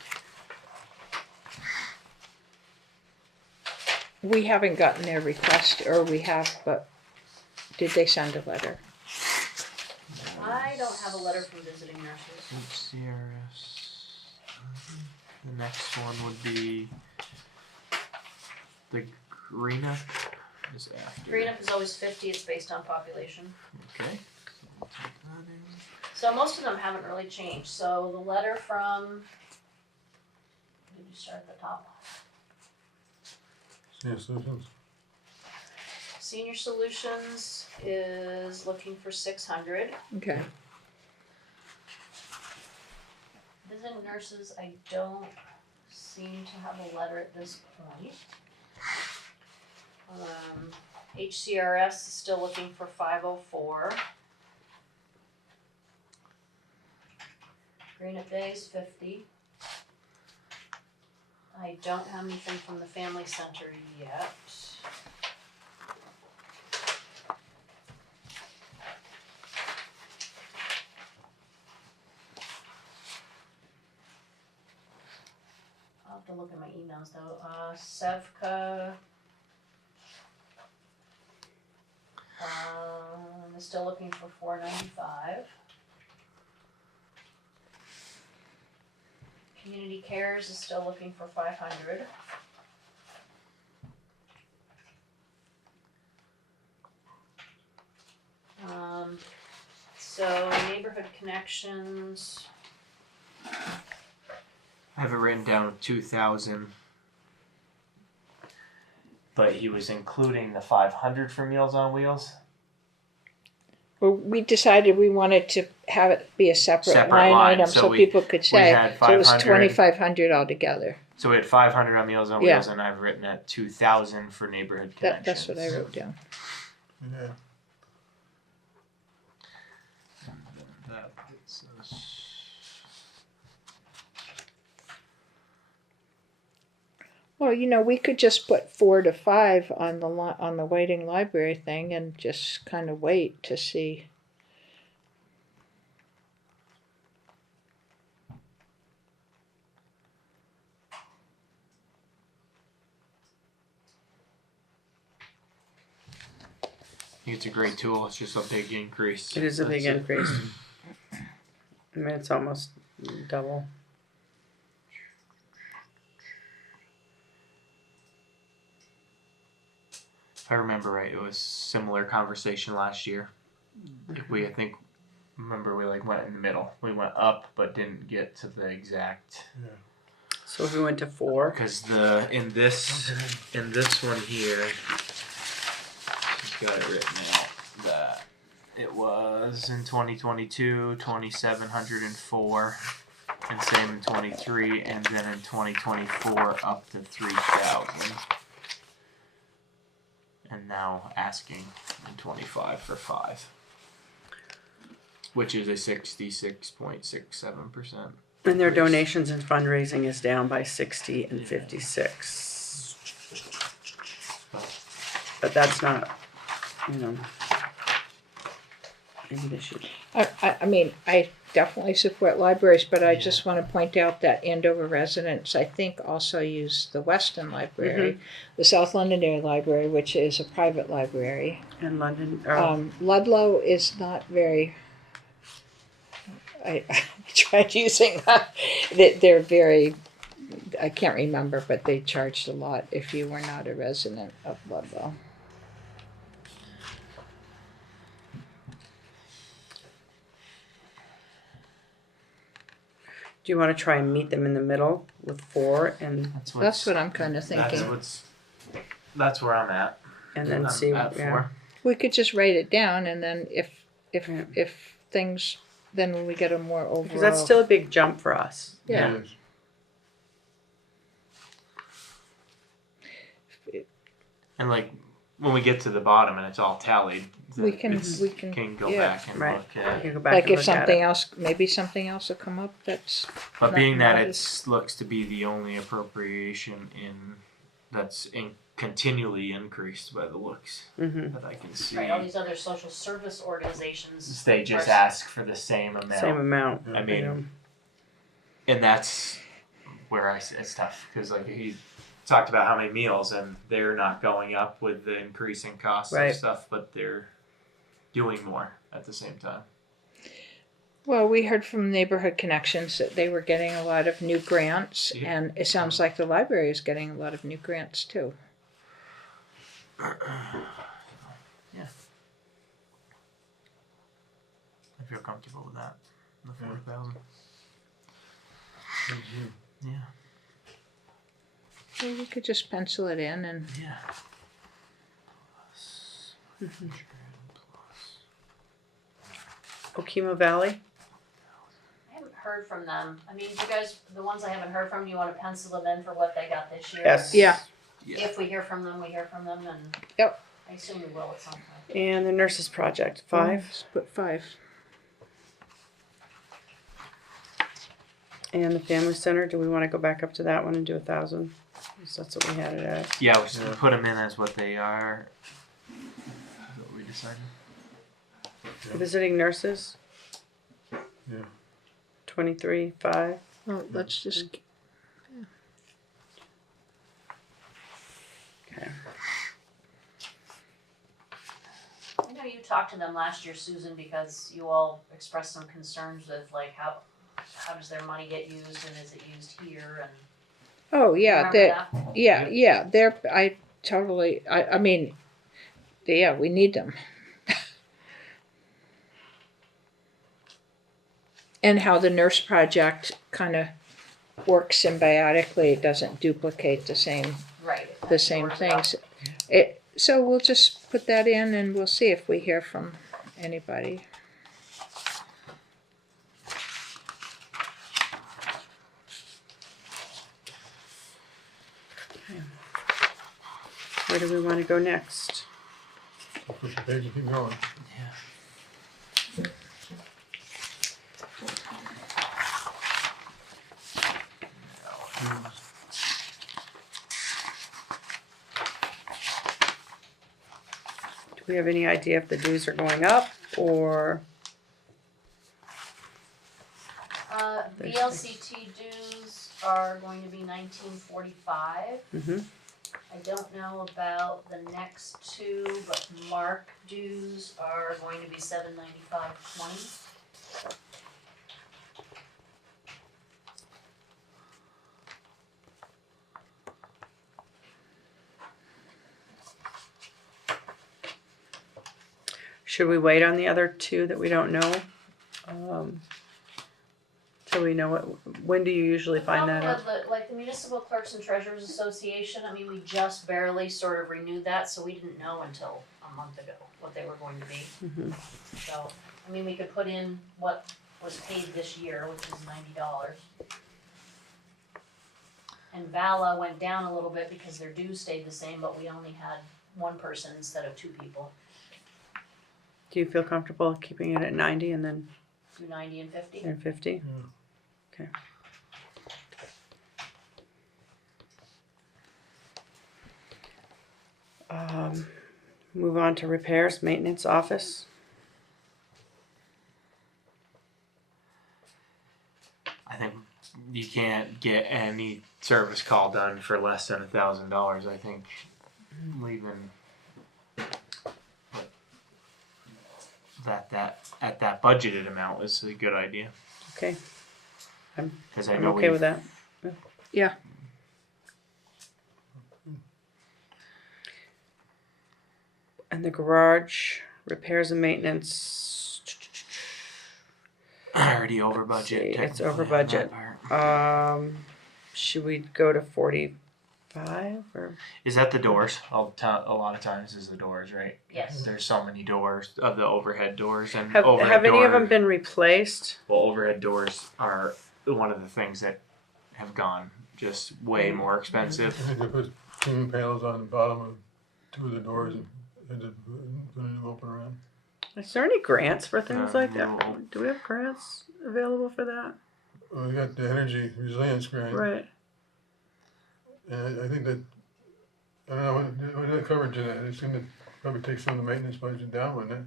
we haven't gotten their request, or we have, but did they send a letter? I don't have a letter from visiting nurses. CRS. The next one would be the green up is after. Green up is always 50, it's based on population. Okay. So we'll take that in. So most of them haven't really changed. So the letter from, did you start at the top? Senior Solutions, Senior Solutions is looking for 600. Okay. Visiting nurses, I don't seem to have a letter at this point. HCRS is still looking for 504. Granite Bay is 50. I don't have anything from the family center yet. I'll have to look at my emails though. Sevka is still looking for 495. Community Cares is still looking for 500. So Neighborhood Connections. I have it written down 2,000, but he was including the 500 for Meals on Wheels. Well, we decided we wanted to have it be a separate Separate line line, item so so we- people could say. had So it was 500. 2,500 altogether. So we had 500 on Meals on Yeah. Wheels, and I've written at 2,000 for Neighborhood Connections. That's what I wrote down. yeah. That gets us- Well, we could just put 4 to 5 on the waiting library thing and just kind of wait to see. I think it's a great tool. It's just a big increase. It is a big That's it. increase. I mean, it's almost double. If I remember right, it was similar conversation last year. I think remember we went in the middle. We went up, but didn't get to the exact. So if we went to 4, Because in this one here, he's got it written out that it was in 2022 2,704, and same in 23, and then in 2024 up to 3,000, and now asking in 25 for 5, which is a 66.67%. and their donations and fundraising is down by 60 and 56. But that's not, maybe they should. I mean, I definitely support libraries, but I just want to point out that Andover residents, I think, also use the Weston Library, the South Londonderry Library, which is a private library. In London, Ludlow is not very. I tried using that. They're very. I can't remember, but they charged a lot if you were not a resident of Ludlow. do you want to try and meet them in the middle with 4 and That's what I'm kind of thinking. That's where I'm at. then I'm see? at 4. We could just write it down, and then if things, then when we get a more overall. Because that's still a big jump for us. Yeah. It is. And when we get to the bottom and it's all tallied, We can go yeah. back and Right. look at. You can go back Like and if look at something it. else, maybe something else will come up that's. But not- being that not it as- looks to be the only appropriation that's continually increased by the looks Mhm. that I can see, Right, all these other social service organizations. they just are- ask for the same amount. Same amount. I mean, and that's where it's tough because he talked about how many meals and they're not going up with the increasing costs Right. of stuff, but they're doing more at the same time. Well, we heard from Neighborhood Connections that they were getting a lot of new grants, Yeah. and it sounds like the library is getting a lot of new grants too. Yeah, I feel comfortable with that. The 4,000. Yeah. So we could just pencil it in and Yeah. Okemo Valley. I haven't heard from them. I mean, you guys, the ones I haven't heard from, you want to pencil them in for what they got this year? Yes. Yeah. If we hear from them, we hear from them, and Yep. I assume we will at some point. And the Nurses Project, 5. Let's put 5. And the Family Center, do we want to go back up to that one and do 1,000? That's what we had it at. Yeah, we should Yeah. put them in as what they are. Is what we decided. Visiting nurses, Yeah. 23, 5. Well, let's just. Okay. I know you talked to them last year, Susan, because you all expressed some concerns with like how does their money get used and is it used here and Oh yeah, remember that? yeah. They're. I mean, yeah, we need them. And how the nurse project kind of works symbiotically. It doesn't duplicate the same Right. things. Doors up. So we'll just put that in and we'll see if we hear from anybody. Where do we want to go next? Push the page and keep going. Do we have any idea if the dues are going up or? VLCT dues are going to be $19.45. Mhm. I don't know about the next two, but Mark dues are going to be $795.20. Should we wait on the other two that we don't know? Till we know when do you usually find that out? Like the Municipal Clerks and Treasurers Association, I mean, we just barely sort of renewed that, so we didn't know until a month ago what they were going to be. Mhm. So, I mean, we could put in what was paid this year, which is $90. And Vala went down a little bit because their dues stayed the same, but we only had one person instead of 2 people. Do you feel comfortable keeping it at 90 and then Do 90 and 50. 50? Okay. Move on to repairs, maintenance office. I think you can't get any service call done for less than $1,000. I think leaving that at that budgeted amount is a good idea. Okay. Because I I'm know okay with that. Yeah. And the garage, repairs and maintenance. already over budget. See, it's technically over on budget. that part. Should we go to 45 or? Is that the doors? A lot of times is the doors, right? Yes. There's so many doors of the overhead doors and Have overhead any of door- them been replaced? Well, overhead doors are one of the things that have gone just way more I expensive. think they put cleaning panels on the bottom of 2 of the doors and had to put a new opener on. Is there any grants for things like No. that? Do we have grants available for that? Well, we got the energy resilience grant. Right. And I think that, I don't know, what that coverage in that, it's gonna probably take some of the maintenance budget down, wouldn't it?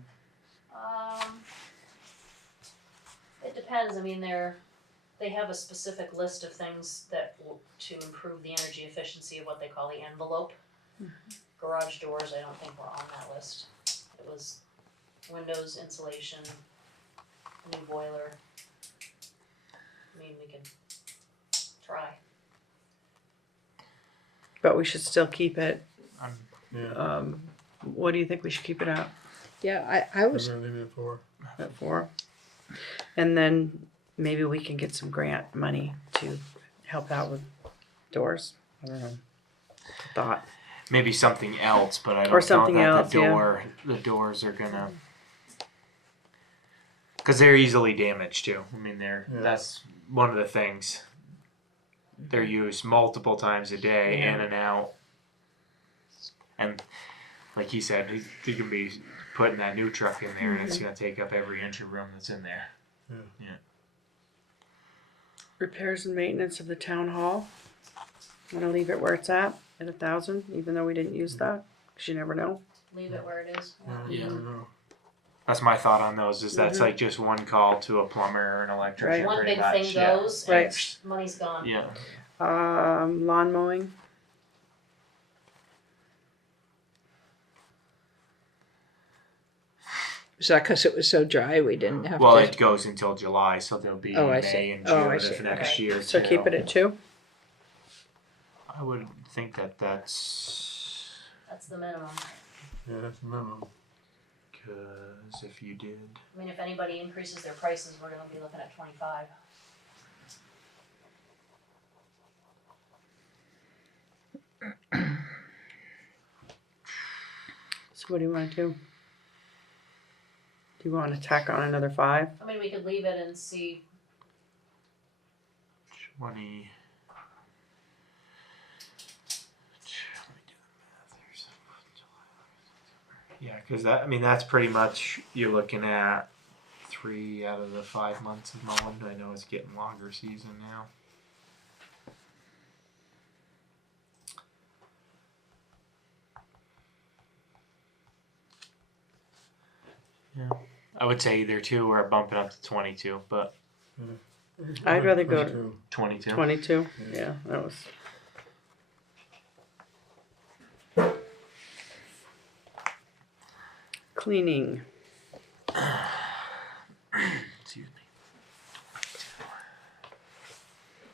It depends. I mean, they have a specific list of things to improve the energy efficiency of what they call the envelope. Garage doors, I don't think were on that list. It was windows, insulation, new boiler. I mean, we could try. But we should still keep it. Yeah. What do you think we should keep it at? Yeah, I We're was gonna leave it at 4. At 4. And then maybe we can get some grant money to help out with doors. I don't know. Thought. Maybe something else, but I don't Or something know that else, yeah. the doors are gonna, because they're easily damaged too. I mean, that's one of the things. They're used multiple times a day, Yeah. in and out, and like he said, he can be putting that new truck in there, and it's gonna take up every inch of room that's in there. Repairs and maintenance of the town hall. I'm gonna leave it where it's at 1,000, even though we didn't use that, because you never know. Leave it where it is. Yeah. I don't know. That's my thought on those. Is that's like just one call to a plumber or an electrician. Right. One pretty big much. thing goes, Right. and money's gone. Yeah. Lawn mowing. Is that because it was so dry we didn't have Well, to? it goes until July, so there'll be Oh, I May see. and Oh, June I of see. next Okay. year. So too. keep it at 2. I would think that's That's the minimum. Yeah, that's the minimum. because if you did, I mean, if anybody increases their prices, we're gonna be looking at 25. So what do you want to do? Do you want to tack on another 5? I mean, we could leave it and see. 20. Yeah, because that's pretty much you're looking at 3 out of the 5 months of mowing. I know it's getting longer season now. Yeah, I would say either 2 or bumping up to 22, but I'd rather go to 22. 22. 22. Yeah, that was. Cleaning. Excuse me.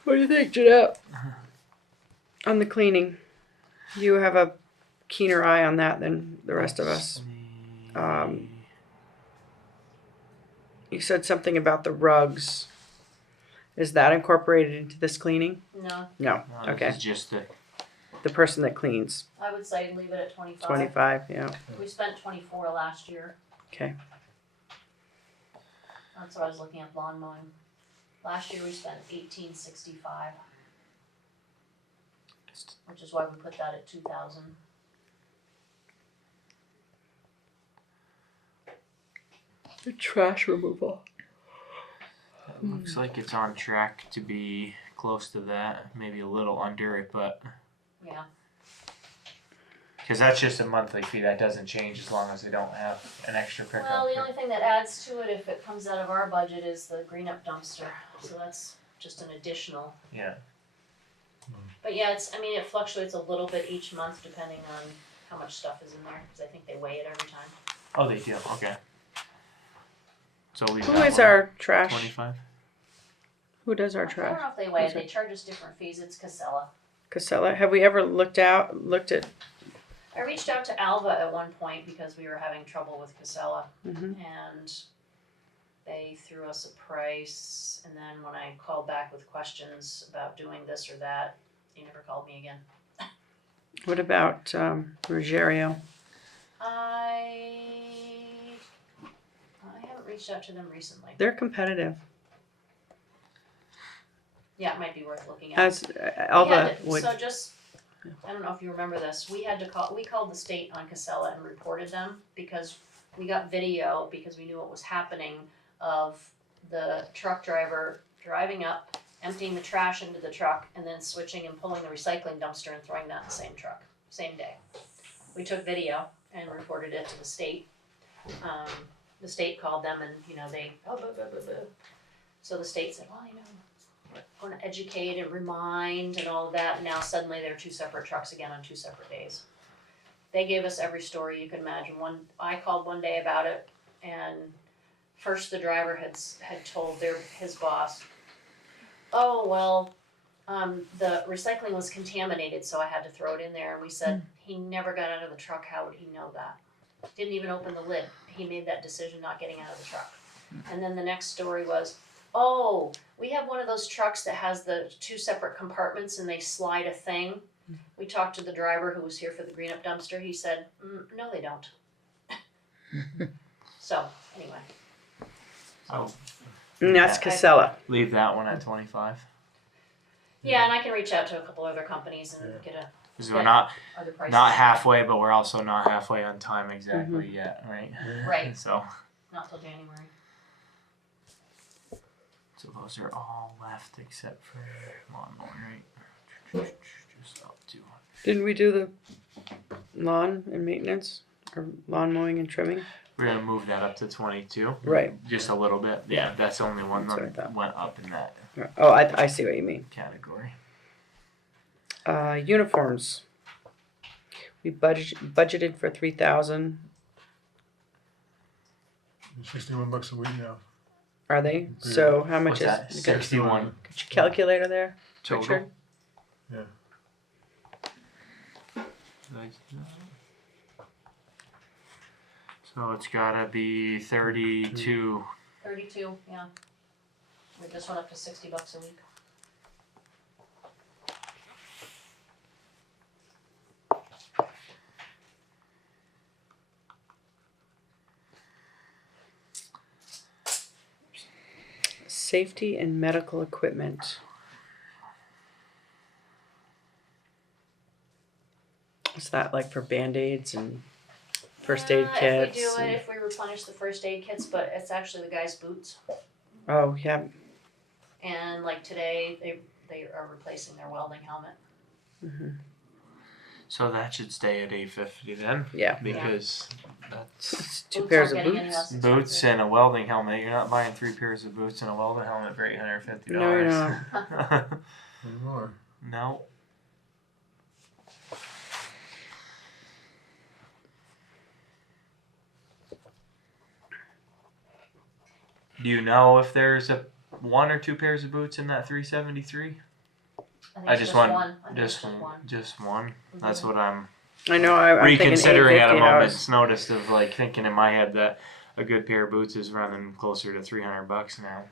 What do you think, Jeanette? On the cleaning, you have a keener eye on that than the rest of us. You said something about the rugs. Is that incorporated into this cleaning? No, No. This Okay. is just The person that cleans. I would say leave it at 25. 25. Yeah. We spent 24 last year. Okay. That's what I was looking at lawn mowing. Last year we spent $1865, which is why we put that at 2,000. The trash removal. It looks like it's on track to be close to that, maybe a little under it, but Yeah. because that's just a monthly fee, that doesn't change as long as they don't have an extra pickup. Well, the only thing that adds to it if it comes out of our budget is the green up dumpster. So that's just an additional. Yeah. But yeah, it fluctuates a little bit each month depending on how much stuff is in there, because I think they weigh it every time. Oh, they do. Okay. So we. Who is our trash? 25. Who does our I don't trash? know if they weigh Who's it, they charge us different fees, it's Casella. Casella. Have we ever looked at? I reached out to Alva at one point because we were having trouble with Casella, Mhm. and they threw us a price, and then when I called back with questions about doing this or that, they never called me again. What about Ruggiero? I haven't reached out to them recently. They're competitive. Yeah, it might be worth looking at. As We Alva had to- would. So just, I don't know if you remember this, we called the state on Casella and reported them because we got video because we knew what was happening of the truck driver driving up, emptying the trash into the truck, and then switching and pulling the recycling dumpster and throwing that in the same truck, same day. We took video and reported it to the state. The state called them and, they, So the state said, well, we're going to educate and remind and all of that, and now suddenly they're 2 separate trucks again on 2 separate days. They gave us every story you could imagine. I called one day about it, and first the driver had told his boss, oh, well, the recycling was contaminated, so I had to throw it in there, and we said, he never got out of the truck, how would he know that? Didn't even open the lid. He made that decision not getting out of the truck. And then the next story was, Oh, we have one of those trucks that has the 2 separate compartments and they slide a thing. We talked to the driver who was here for the green up dumpster. He said, no, they don't. So, anyway. Oh, And that's Casella. leave that one at 25. Yeah, and I can reach out to a couple other companies and get a Because we're not other prices. not halfway, but we're also not halfway on time exactly yet, right? Right. So Not till January. those are all left except for lawnmower, right? Just up to. Didn't we do the lawn and maintenance or lawn mowing and trimming? We're gonna move that up to 22. Right. Just a little bit. Yeah, that's the only one That's what I that thought. went up in that Oh, I see what you mean. category. Uniforms. We budgeted for 3,000. $61 a week now. Are they? So how much What's that? is? You got 61 your calculator there, total. Richard? So it's gotta be 32. 32, yeah. We just went up to $60 a week. Safety and medical equipment. Is that like for Band-Aids and first aid If we kits? do it, if we replenish the first aid kits, but it's actually the guy's boots. Oh, yeah. And like today, they are replacing their welding helmet. So that should stay at 850 then. Yeah. Because that's It's 2 Boots pairs aren't of getting any boots. less boots expensive. and a welding helmet. You're not buying 3 pairs of boots and a welding helmet for $850. No, you're not. Anymore. No. Do you know if there's a 1 or 2 pairs of boots in that 373? think I it's just want one. I think it's just just one. just one. That's Mhm. what I'm I know. I'm thinking reconsidering at a 850 hours. moment's notice of like thinking in my head that a good pair of boots is running closer to $300 now.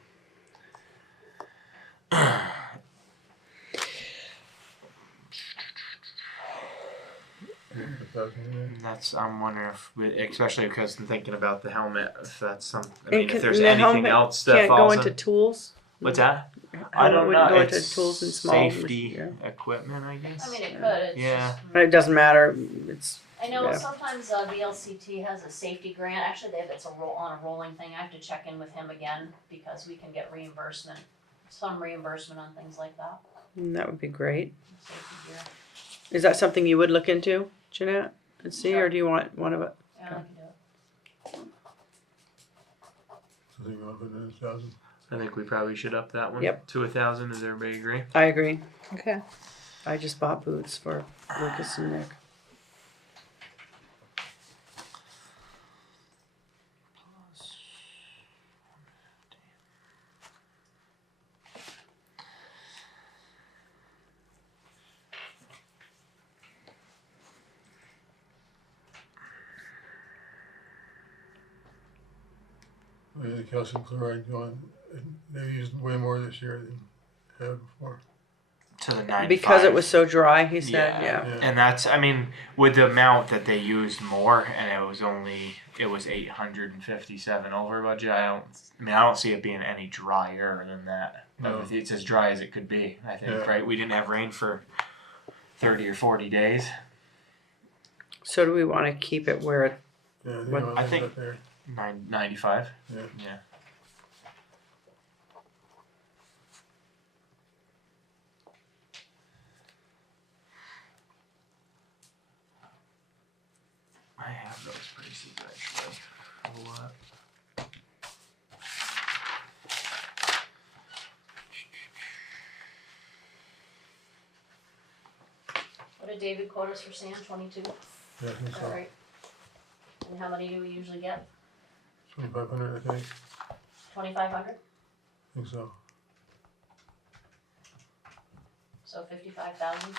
And that's I'm wondering if, especially because I'm thinking about the helmet. If that's some, I mean, if there's the anything helmet else that can't go falls into in. tools. What's that? I Helmet don't wouldn't know. go into It's tools and small safety yeah. equipment, I guess. I mean, it could. It's Yeah. just, But it doesn't matter. It's I know Yeah. sometimes VLCT has a safety grant. Actually, it's on a rolling thing. I have to check in with him again because we can get reimbursement, some reimbursement on things like that. that would be great. Safety gear. Is that something you would look into, Jeanette, and see, Sure. or do you want one of it? Yeah, I can do it. So you want to put it in 1,000? I think we probably should up that one Yep. to 1,000. Does everybody agree? I agree. Okay. I just bought boots for Lucas and Nick. The calcium chloride going, they used way more this year than had before. To the 95. Because it was so dry, he said, yeah. Yeah. And that's, I mean, with the amount that they used more, and it was 857 over budget. I don't see it being any drier than that. No. It's as dry as it could be. I think, Yeah. right? We didn't have rain for 30 or 40 days. So do we want to keep it where it, Yeah, What- know, I it's think- up there. 95. Yeah. Yeah. I have those prices actually. What? What did David quote us for sand? 22. Is Yeah, I think that so. right? And how many do we usually get? 2,500, I think. 2,500. I think so. So 55,000.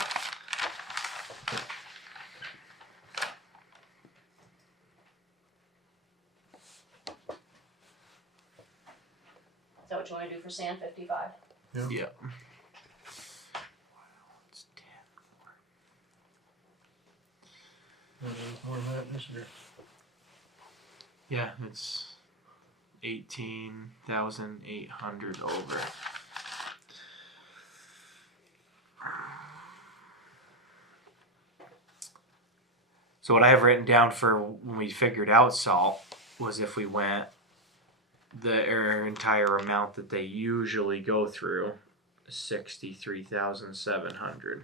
Is that what what you wanna do for sand, 55? Yeah. There's more than that this year. Yeah, it's 18,800 over. So what I have written down for when we figured out salt was if we went the entire amount that they usually go through, 63,700.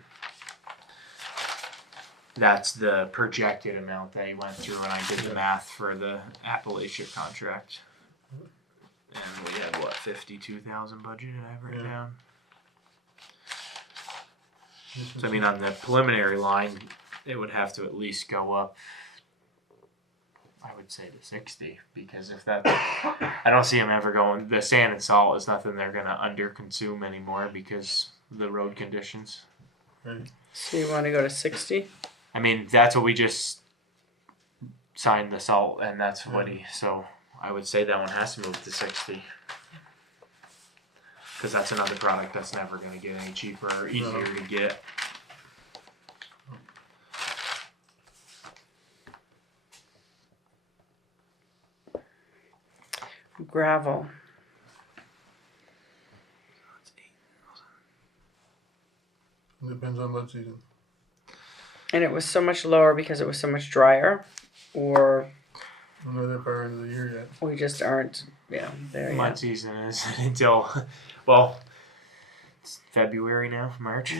That's the projected amount that he went through when I did the math for the Appalachia contract. And we had what, 52,000 budgeted I've written down. So I mean on the preliminary line, it would have to at least go up, I would say, to 60, because if that, I don't see them ever going, the sand and salt is nothing they're gonna under consume anymore because of the road conditions. Right. So you want to go to 60? I mean, that's what we just signed the salt, and that's what he. So I would say that one has to move to 60, because that's another product that's never going to get any cheaper or easier to get. Gravel. It depends on mud season. And it was so much lower because it was so much drier, or I'm not that far into the year yet. we just aren't, there Mud yet. season is until, well, it's February now, March.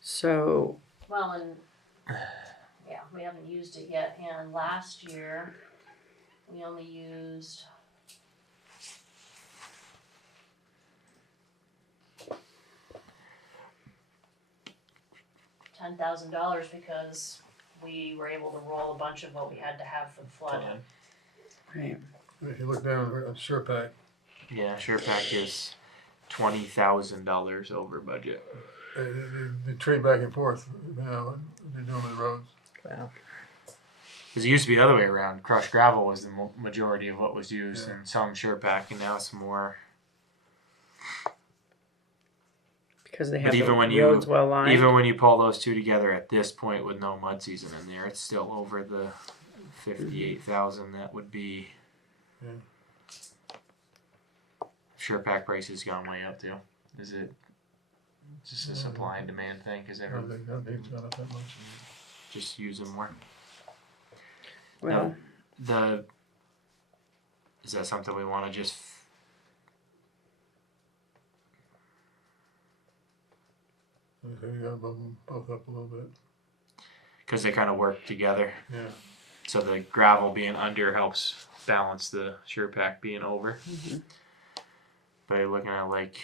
So, Well, and, yeah, we haven't used it yet, and last year, we only used $10,000 because we were able to roll a bunch of what we had to have for the flood. right. If you look down at SurePack, Yeah, SurePack is $20,000 over budget. they trade back and forth. You know, what they're doing with the roads. Wow. Because it used to be the other way around. Crushed gravel was the majority of what was used, Yeah. and some SurePack, and now it's more. Because they But have the even when you- roads well lined. Even when you pull those two together at this point with no mud season in there, it's still over the 58,000 that would be. Yeah. SurePack price has gone way up too. Is it just a supply and demand thing? Because I everyone don't think it's gone up that much. just using more. well, Is that something we want to just? I think we gotta bump them both up a little bit. Because they kind of work together. Yeah. So the gravel being under helps balance the SurePack being over. But you're looking at like,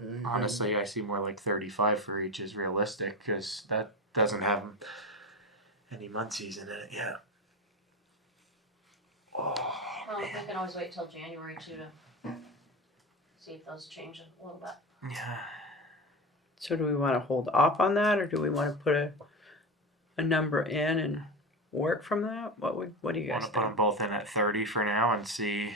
I think honestly, I see more like 35 for each is realistic because that doesn't have any mud season in it yet. Oh, Well, we can always wait till January too to see if those change a little bit. yeah. so do we want to hold off on that, or do we want to put a number in and work from that? What do you Want guys to put them think? both in at 30 for now and see.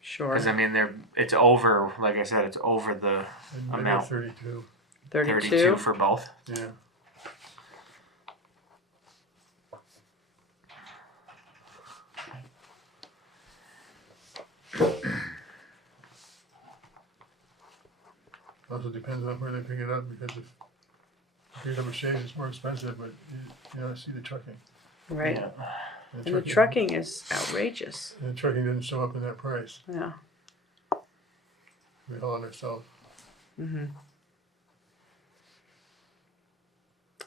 Sure. Because I mean, it's over. Like I said, it's over the maybe amount. 32. 32? for both. Yeah. Also depends on where they pick it up, because if pick it up a shade, it's more expensive, but you don't see the trucking. Right. Yeah. And the trucking is outrageous. And the trucking didn't show up in that price. Yeah. We haul it ourselves. Mm-hmm.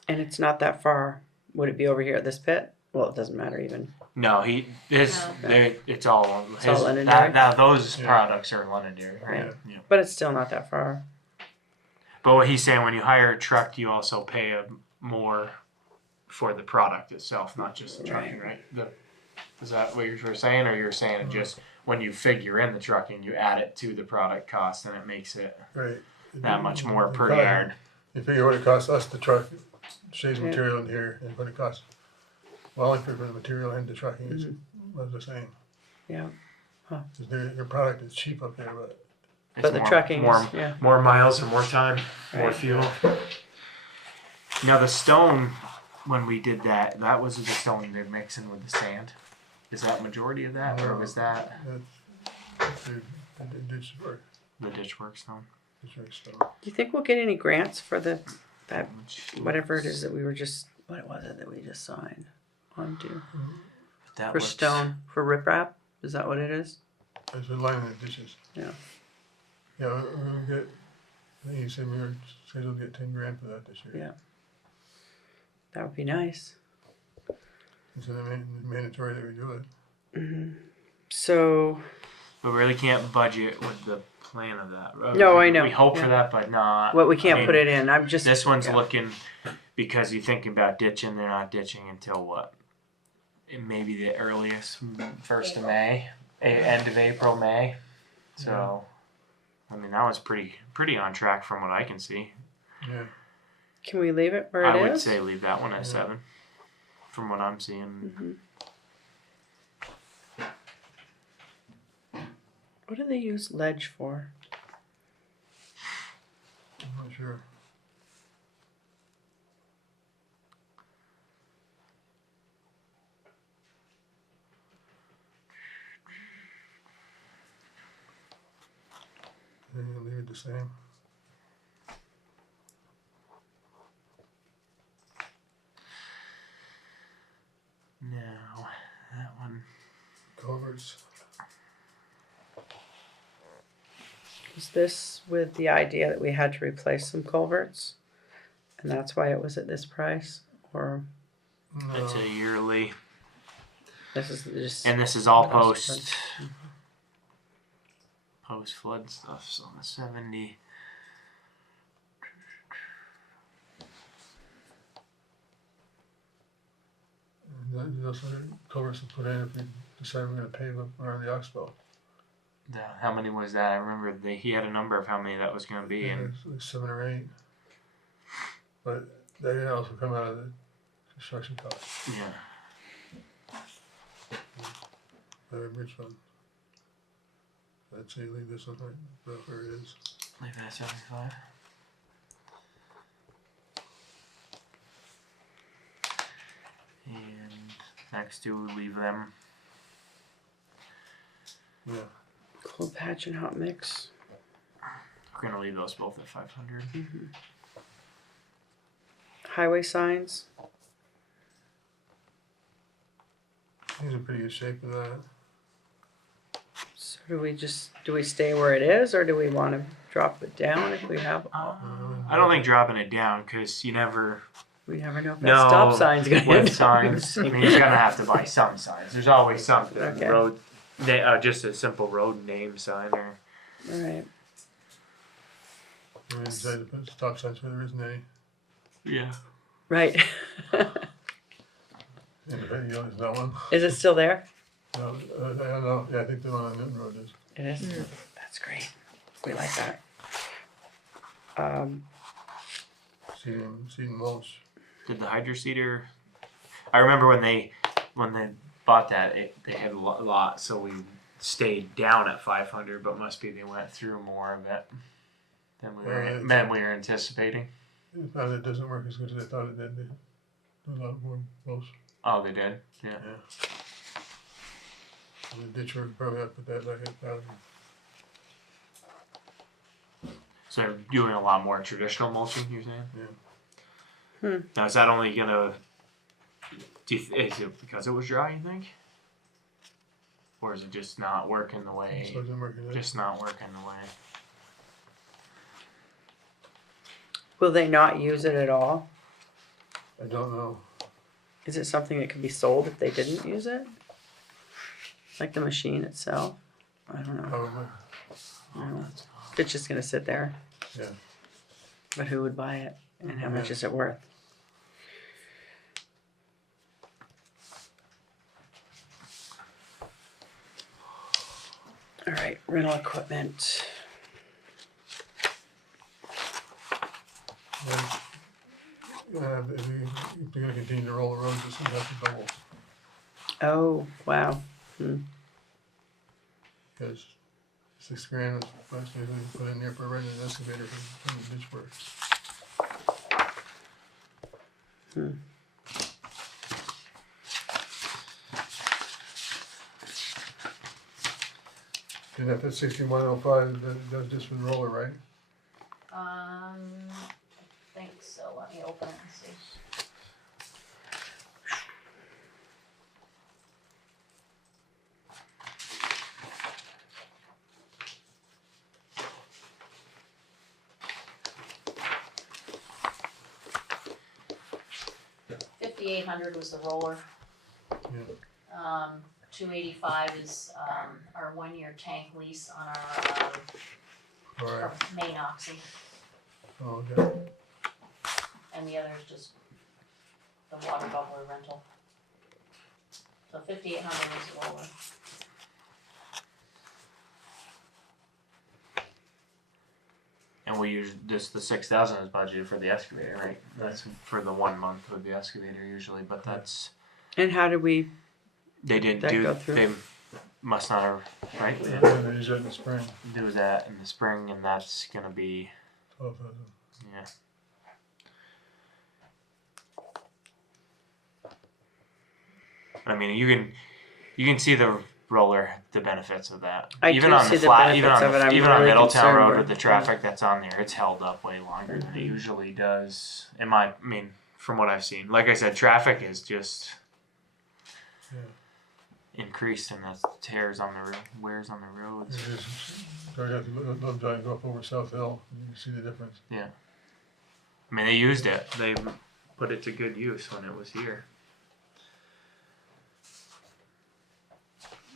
And it's not that far. Would it be over here at this pit? Well, it doesn't matter even. No, it's all It's all Londonderry? now those Yeah. products are Londonderry, right? Yeah. Yeah. But it's still not that far. But what he's saying, when you hire a truck, you also pay more for the product itself, not just the trucking, right? Is that what you're saying, or you're saying it just when you figure in the trucking, you add it to the product cost, and it makes it Right. that much more The per product- yard? You figure what it costs us to truck shades Yeah. material in here, and what it costs Wallingford for the material and the trucking is Mm-hmm. was the same. Yeah. Huh. 'Cause your product is cheap up there, but It's But the more, trucking more, is, yeah. more miles and more time, more Right. fuel. Now the stone, when we did that, that was the stone they're mixing with the sand. Is that majority of that, or was that that's the ditch work, the ditch work stone? ditch work stuff. Do you think we'll get any grants for that Which whatever it is that we were just what was it that we just signed onto that for looks- stone for riprap? Is that what it is? It's a line of ditches. Yeah. Yeah, we're gonna get, I think you said we were scheduled to get 10 grand for that this year. Yeah. That would be nice. It's mandatory that we do it. Mm-hmm. So But we really can't budget with the plan of that. No, I know. We hope Yeah. for that, but not. what we can't I mean, put it in. I'm just This one's yeah. looking, because you're thinking about ditching, they're not ditching until what? Maybe the earliest, 1st of May, end of April, May. So, I mean, that was pretty on track from what I can see. Yeah. Can we leave it where it I is? would say leave that one at Yeah. 7, from what I'm seeing. Mhm. What do they use ledge for? I'm not sure. They're gonna leave it the same. No, that one. Culverts. Is this with the idea that we had to replace some culverts, and that's why it was at this price, or It's No, a yearly, this is just and this is all What else post was- post flood stuff. So the 70. there's also culverts to put in if we decide we're gonna pave up around the Oxbow. How many was that? I remember he had a number of how many that was going to be, Yeah, and it's like 7 or 8. But that can also come out of the construction cost, yeah. the bridge fund. I'd say leave this one right about where it is. Leave it at 75. And next two, we leave them. Yeah. cold patch and hot mix. We're gonna leave those both at 500. Highway signs. He's in pretty good shape with that. So do we stay where it is, or do we want to drop it down if we have? I don't think dropping it down, because you never We never know if that No, stop sign's gonna with end up signs. I mean, you're gonna have to buy some signs. There's always something. Okay. Road, just a simple road name sign, or All right. We decided to put stop signs where there isn't any. yeah. Right. And there's not one. Is it still there? No, I don't know. Yeah, I think the one on Newton Road is. It is. That's great. We like that. Seed and mulch. Did the hydro seeder? I remember when they bought that, they had a lot, so we stayed down at 500. But must be they went through more of it than we were anticipating. They found it doesn't work as good as they thought it did. They do a lot more mulch. Oh, they did. Yeah. Yeah. And the ditch work probably have to put that like 8,000. So they're doing a lot more traditional mulching. You're saying? Yeah. Now is that only gonna? Is it because it was dry? You think? Or is it just not working the So way? it doesn't work. Just not working the way. Will they not use it at all? I don't know. Is it something that could be sold if they didn't use it? Like the machine itself? I don't know. Probably. I don't know. It's just gonna sit there. Yeah. But who would buy it? And how much Yeah. is it worth? All right, rental equipment. If you're gonna continue to roll the roads, it's gonna have to double. Oh, wow. because $6,000 is basically put in there for renting an excavator from the ditch work. And if it's 6105, that's just for the roller, right? I think so. Let me open it and see. $5,800 was the roller. Yeah. 285 is our 1-year tank lease on All our right. main oxy, Oh, okay. and the other is just the water bubbler rental. So $5,800 was the roller. And we use just the 6,000 is budgeted for the excavator, right? That's for the 1 month with the excavator usually, but that's And how did we, they didn't That do. go through? They must not have right. They Yeah, didn't they use that in the spring. do that in the spring, and that's gonna be 12,000. yeah. I mean, you can see the roller, the benefits of that. I even do on see the the flat, even benefits on of it. I'm even on really Middletown concerned Road with- with the traffic that's on there, it's held up way longer than it usually does. I mean, from what I've seen, like I said, traffic is just increased, and that's tears on the wears on the roads. You just, I got to love driving up over South Hill, you can see the difference. I mean, they used it. They put it to good use when it was here.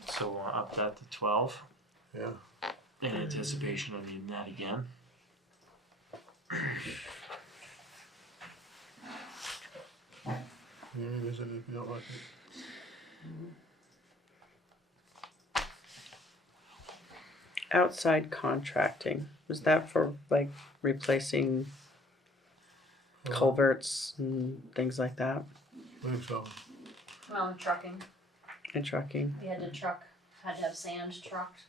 So we'll up that to 12 Yeah. in anticipation of needing that again. You revisit it if you don't like it. outside contracting, was that for like replacing culverts and things like that, I believe so. Trucking. and trucking? We had to have sand trucked.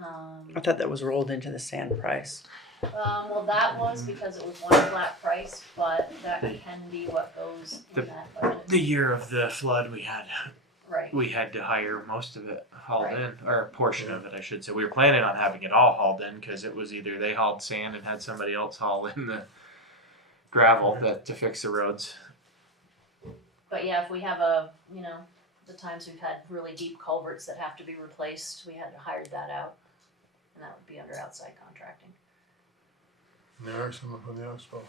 I thought that was rolled into the sand price. Well, that was because it was one flat price, but that can be what goes in that budget. The year of the flood, Right. we had to hire most of it hauled Right. in, or a portion of it, I should say. We were planning on having it all hauled in because it was either they hauled sand and had somebody else haul in the gravel to fix the roads. But yeah, if we have the times we've had really deep culverts that have to be replaced, we had to hire that out. And that would be under outside contracting. And there are some up on the asphalt.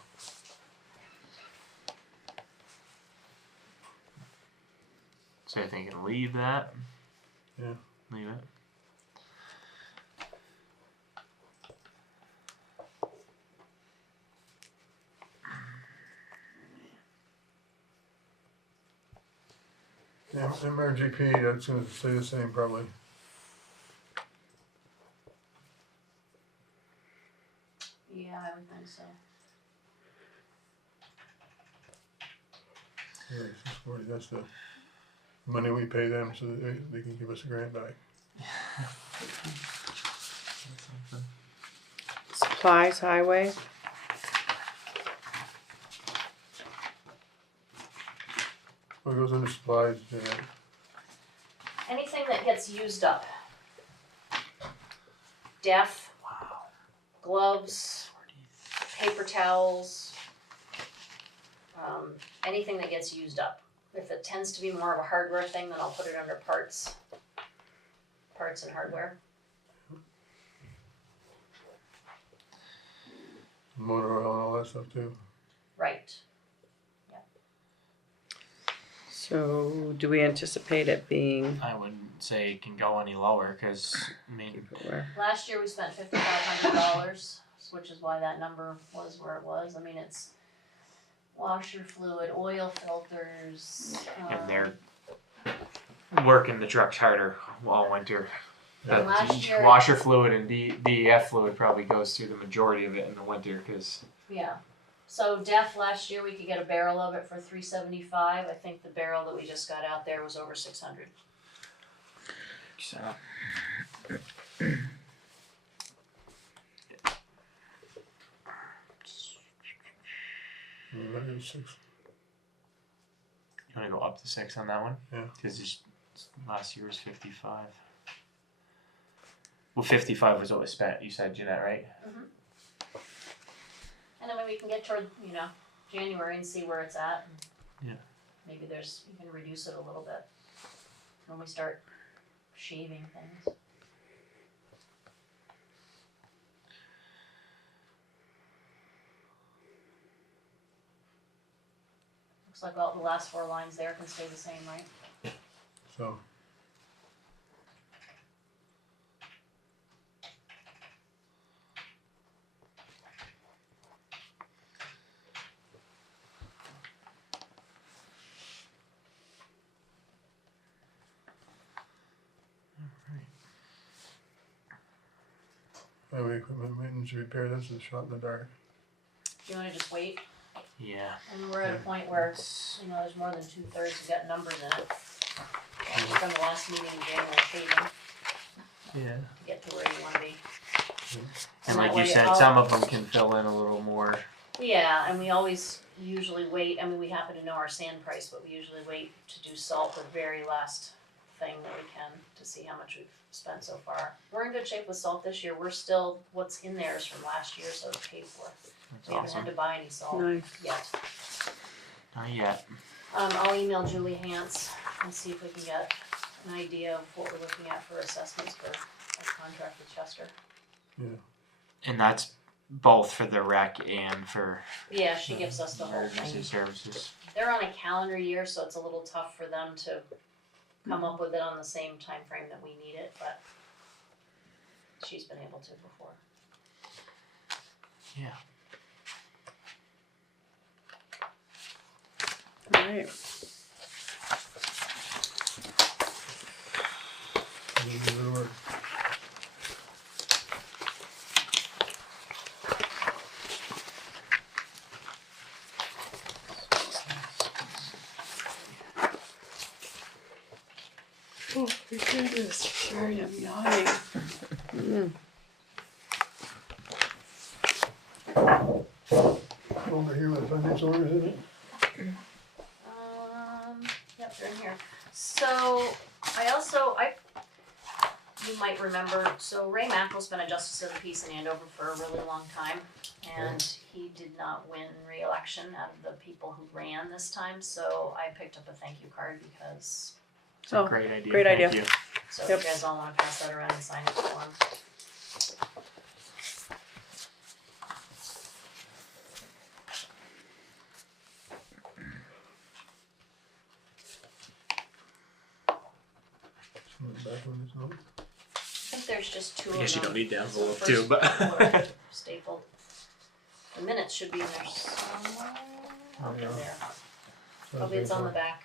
So I think leave that. Yeah. Leave it. Yeah, MRGP, that's gonna stay the same probably. Yeah, I would think so. Yeah, 640, that's the money we pay them so that they can give us a grant back. Supplies, highway, What goes under supplies, yeah. Anything that gets used up. Def, gloves, paper towels, anything that gets used up. If it tends to be more of a hardware thing, then I'll put it under parts and hardware. Motor oil and all that stuff too. Right. so do we anticipate it being, I wouldn't say it can go any lower because, I mean, where? Last year we spent $5,500, which is why that number was where it was. I mean, it's washer fluid, oil filters. and they're working the trucks harder all winter. And last year, Washer fluid and DEF fluid probably goes through the majority of it in the winter because yeah. So DEF last year we could get a barrel of it for $375. I think the barrel that we just got out there was over $600. So, 6. you want to go up to 6 on that one? Yeah. Because last year was 55. Well, 55 was what was spent. You said, Jeanette, right? And then we can get toward, January and see where it's at. And Yeah. maybe you can reduce it a little bit when we start shaving things. Looks like all the last 4 lines there can stay the same, right? So, highway equipment maintenance repair, this is shot in the dark. Do you wanna just wait? Yeah. And we're at a point where, there's more than 2/3 who got numbers in it. From the last meeting in January, shaving, Yeah. to get to where you wanna be. And that like you way said, I'll- some of them can fill in a little more. Yeah, and we always usually wait, we happen to know our sand price, but we usually wait to do salt the very last thing that we can to see how much we've spent so far. We're in good shape with salt this year, we're still, what's in there is from last year, so it's paid for. That's We haven't had awesome. to buy any salt Nice. yet. Not yet. I'll email Julie Hance and see if we can get an idea of what we're looking at for assessments for a contract with Chester. And that's both for the rec and for Yeah, she gives us the whole emergency thing. services. They're on a calendar year, so it's a little tough for them to come up with it on the same time frame that we need it, but she's been able to before. Yeah. Alright. It'll do the work. Oh my goodness, sorry, I'm yawning. Over here with finance orders in it. Yep, they're in here. So, you might remember, so Ray Mackel's been a justice of the peace in Andover for a really long time, and he did not win re-election out of the people who ran this time, so I picked up a thank you card because, It's a great idea. great Thank idea. you. so Yep. if you guys all wanna pass that around and sign it for him. Back on this note. I think there's just 2 of I them. guess you don't need the So envelope first too, but. four are stapled. The minutes should be in there somewhere. Oh, they're there. Probably it's on the back.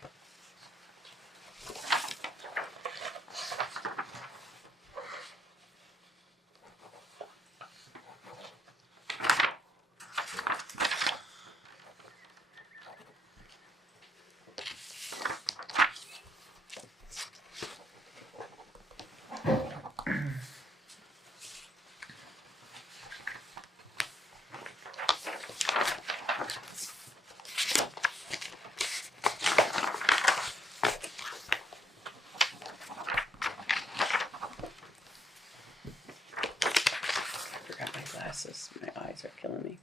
Forgot my glasses, my eyes are killing me.